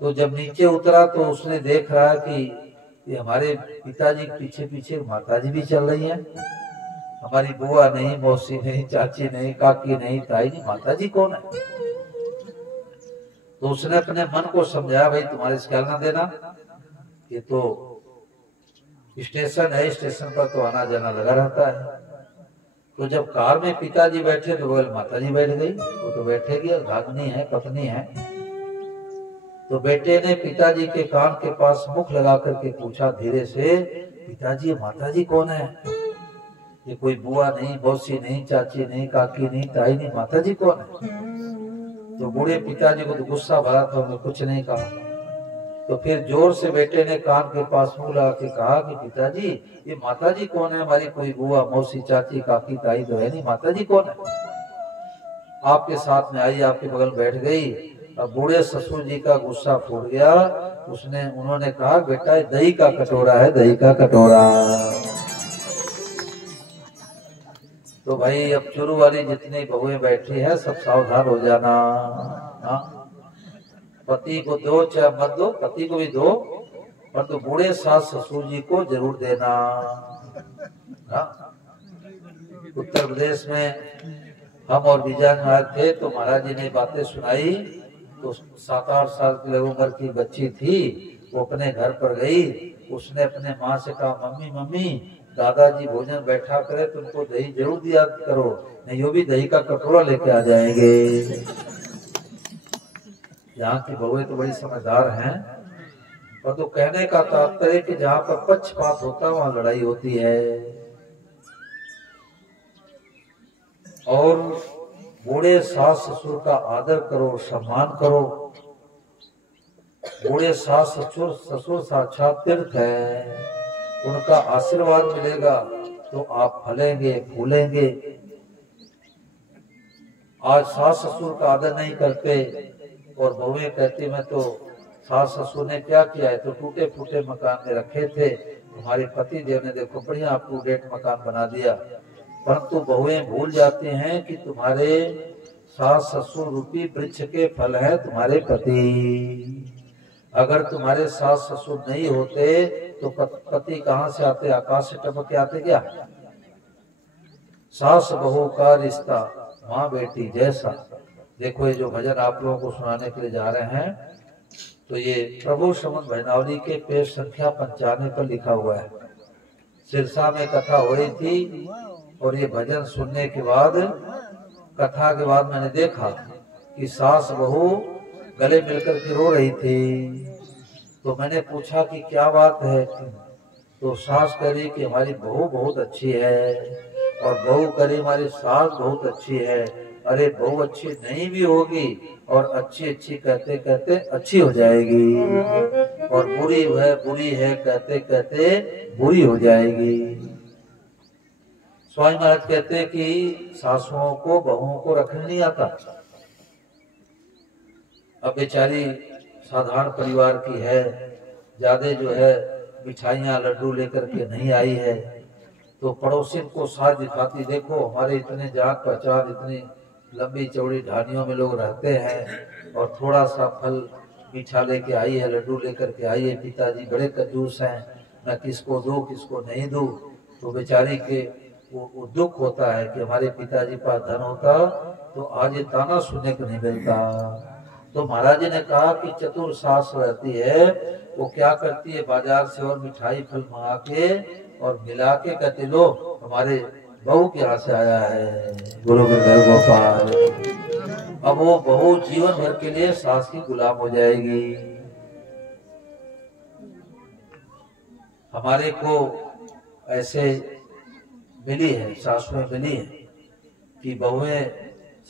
तो जब नीचे उतरा तो उसने देख रहा कि ये हमारे पिताजी के पीछे पीछे माताजी भी चल रही है। हमारी बुआ नहीं, मौसी नहीं, चाची नहीं, काकी नहीं, ताई नहीं, माताजी कौन है? तो उसने अपने मन को समझाया, भाई तुम्हारे से ख्याल ना देना, ये तो स्टेशन है, स्टेशन पर तो आना जाना लगा रहता है। तो जब कार में पिताजी बैठे तो बगल माताजी बैठ गई। वो तो बैठेगी, रागनी है, पत्नी है। तो बेटे ने पिताजी के कान के पास मुख लगा करके पूछा धीरे से, पिताजी माताजी कौन है? ये कोई बुआ नहीं, मौसी नहीं, चाची नहीं, काकी नहीं, ताई नहीं, माताजी कौन है? तो बूढ़े पिताजी को तो गुस्सा भरा था, उन्होंने कुछ नहीं कहा। तो फिर जोर से बेटे ने कान के पास मुंह लगा के कहा कि पिताजी ये माताजी कौन है? हमारी कोई बुआ, मौसी, चाची, काकी, ताई तो है नहीं, माताजी कौन है? आपके साथ में आई, आपके बगल बैठ गई। अब बूढ़े ससुर जी का गुस्सा फूट गया। उन्होंने कहा, बेटा दही का कटोरा है, दही का कटोरा। तो भाई अब चुरू वाली जितनी बहुएं बैठी है सब सावधान हो जाना। हाँ, पति को दो चाहे मत दो, पति को भी दो, पर तो बूढ़े सास ससुर जी को जरूर देना। हाँ? उत्तर प्रदेश में हम और विजय महाराज थे, तो महाराज जी ने बातें सुनाई। तो 7-8 साल की उम्र की बच्ची थी, वो अपने घर पर गई। उसने अपने माँ से कहा, मम्मी मम्मी दादाजी भोजन बैठा करे तो उनको दही जरूर दिया करो, नहीं वो भी दही का कटोरा लेके आ जाएंगे। यहाँ की बहुएं तो बड़ी समझदार हैं, पर तो कहने का तात्पर्य कि जहाँ पर पक्षपात होता है वहाँ लड़ाई होती है। और बूढ़े सास ससुर का आदर करो, सम्मान करो। बूढ़े सास ससुर साक्षात तीर्थ है, उनका आशीर्वाद मिलेगा तो आप फलेंगे फूलेंगे। आज सास ससुर का आदर नहीं करते और बहुएं कहती मैं तो सास ससुर ने क्या किया है, तो टूटे फूटे मकान में रखे थे, हमारे पति देव ने देखो बढ़िया अप टू डेट मकान बना दिया। परंतु बहुएं भूल जाते हैं कि तुम्हारे सास ससुर रूपी वृक्ष के फल है तुम्हारे पति। अगर तुम्हारे सास ससुर नहीं होते तो पति कहाँ से आते? आकाश से टपक के आते क्या? सास बहू का रिश्ता माँ बेटी जैसा। देखो ये जो भजन आप लोगों को सुनाने के लिए जा रहे हैं, तो ये प्रभु श्रवण भजनावली के पेज संख्या 95 पर लिखा हुआ है। सिरसा में कथा हो रही थी और ये भजन सुनने के बाद, कथा के बाद मैंने देखा कि सास बहू गले मिलकर के रो रही थी। तो मैंने पूछा कि क्या बात है, तो सास कह रही कि हमारी बहू बहुत अच्छी है, और बहू कह रही हमारी सास बहुत अच्छी है। अरे बहू अच्छी नहीं भी होगी और अच्छी अच्छी कहते कहते अच्छी हो जाएगी, और बुरी है कहते कहते बुरी हो जाएगी। स्वामी महाराज कहते कि सासुओं को बहुओं को रखने नहीं आता। अब बेचारी साधारण परिवार की है, ज्यादा जो है मिठाइयाँ लड्डू लेकर के नहीं आई है, तो पड़ोसी को साथ दिखाती, देखो हमारे इतने जान पहचान, इतनी लंबी चौड़ी ढानियों में लोग रहते हैं और थोड़ा सा फल मीठा लेके आई है, लड्डू लेकर के आई है, पिताजी बड़े कंजूस हैं, मैं किसको दूं किसको नहीं दूं। तो बेचारी के वो दुख होता है कि हमारे पिताजी पास धन होता तो आज ये ताना सुनने को नहीं मिलता। तो महाराज जी ने कहा कि चतुर सास रहती है, वो क्या करती है, बाजार से और मिठाई फल मंगा के और मिला के कहते लो हमारे बहू के यहाँ से आया है गुरु गोपाल। अब वो बहू जीवन भर के लिए सास की गुलाम हो जाएगी। हमारे को ऐसे मिली है, सासुएं मिली है कि बहुएं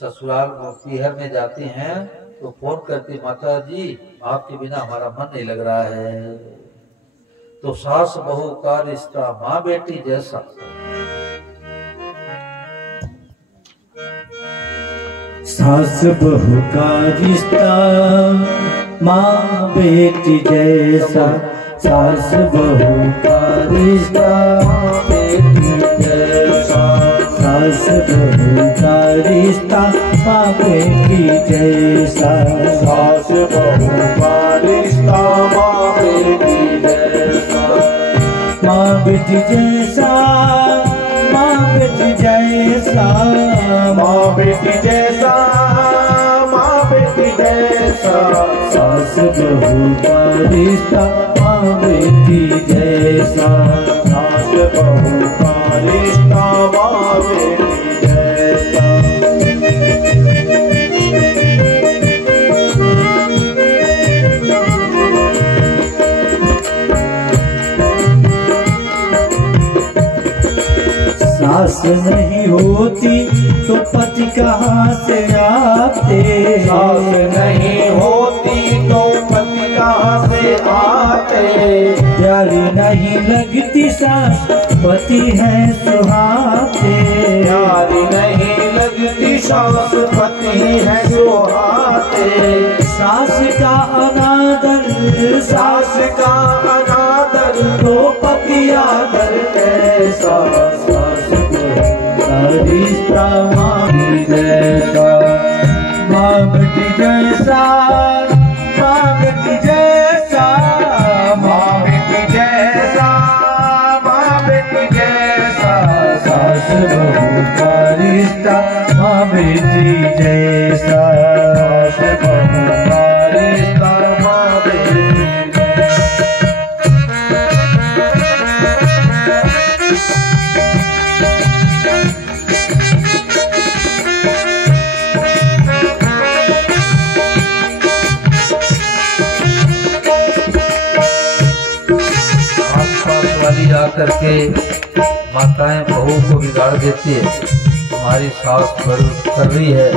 ससुराल पीहर में जाती हैं तो फोन करती, माता जी आपके बिना हमारा मन नहीं लग रहा है। तो सास बहू का रिश्ता माँ बेटी जैसा। सास बहू का रिश्ता माँ बेटी जैसा, सास बहू का रिश्ता बेटी जैसा, सास बहू का रिश्ता माँ बेटी जैसा, सास बहू का रिश्ता माँ बेटी जैसा, माँ बेटी जैसा, माँ बेटी जैसा, माँ बेटी जैसा, माँ बेटी जैसा, सास बहू का रिश्ता माँ बेटी जैसा, सास बहू का रिश्ता माँ बेटी जैसा। सास नहीं होती तो पति कहाँ से आते, सास नहीं होती तो पति कहाँ से आते, प्यारी नहीं लगती सास पति है सुहाते, प्यारी नहीं लगती सास पति है सुहाते, सास का अनादर, सास का अनादर तो पति आदर कैसा, सास का रिश्ता माँ बेटी जैसा, माँ बेटी जैसा, माँ बेटी जैसा, माँ बेटी जैसा, माँ बेटी जैसा, सास बहू का रिश्ता माँ बेटी जैसा, सास बहू का रिश्ता माँ बेटी आकर के माताएं बहू को बिगाड़ देती है, तुम्हारी सास कर रही है,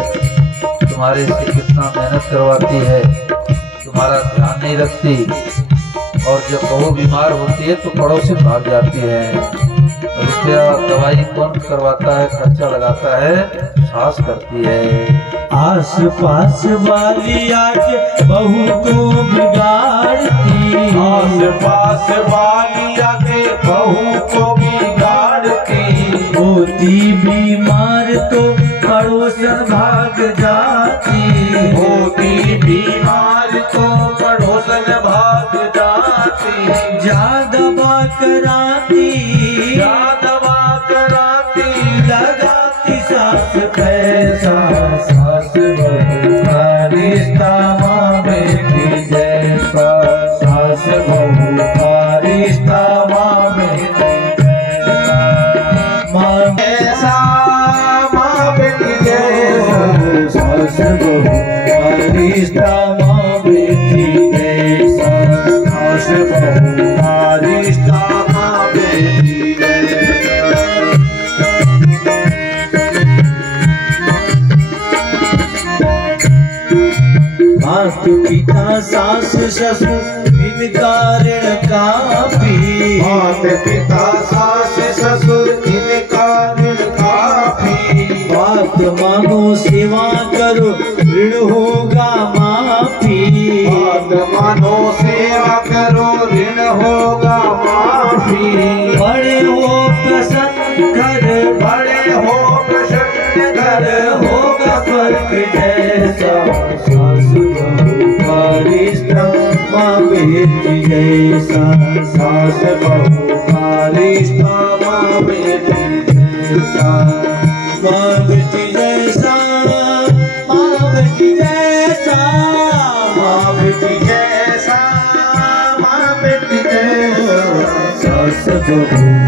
तुम्हारे से कितना मेहनत करवाती है, तुम्हारा ध्यान नहीं रखती, और जब बहू बीमार होती है तो पड़ोसी भाग जाती है। रुपया दवाई कौन करवाता है, खर्चा लगाता है, सास करती है। आस पास वाली आके बहू को बिगाड़ती, आस पास वाली आके बहू को बिगाड़ती, होती बीमार तो पड़ोसन भाग जाती, होती बीमार तो पड़ोसन भाग जाती, ज्यादा कराती, दवा कराती, लगाती सास पैसा, सास बहू का रिश्ता माँ बेटी जैसा, सास बहू का रिश्ता माँ बेटी जैसा, माँ ऐसा माँ बेटी जैसा, सास बहू का रिश्ता माँ बेटी जैसा, सास बहू का रिश्ता माँ बेटी जैसा। मात पिता सास ससुर इनका ऋण काफी, मात पिता सास ससुर इनका ऋण काफी, बात मानो सेवा करो ऋण होगा माफी, बात मानो सेवा करो ऋण होगा माफी, बड़े हो प्रसन्न घर, बड़े हो प्रसन्न घर घर होगा स्वर्ग जैसा, सास बहू का रिश्ता माँ बेटी जैसा, सास बहू का रिश्ता माँ बेटी जैसा, माँ बेटी जैसा, माँ बेटी जैसा, प्रभु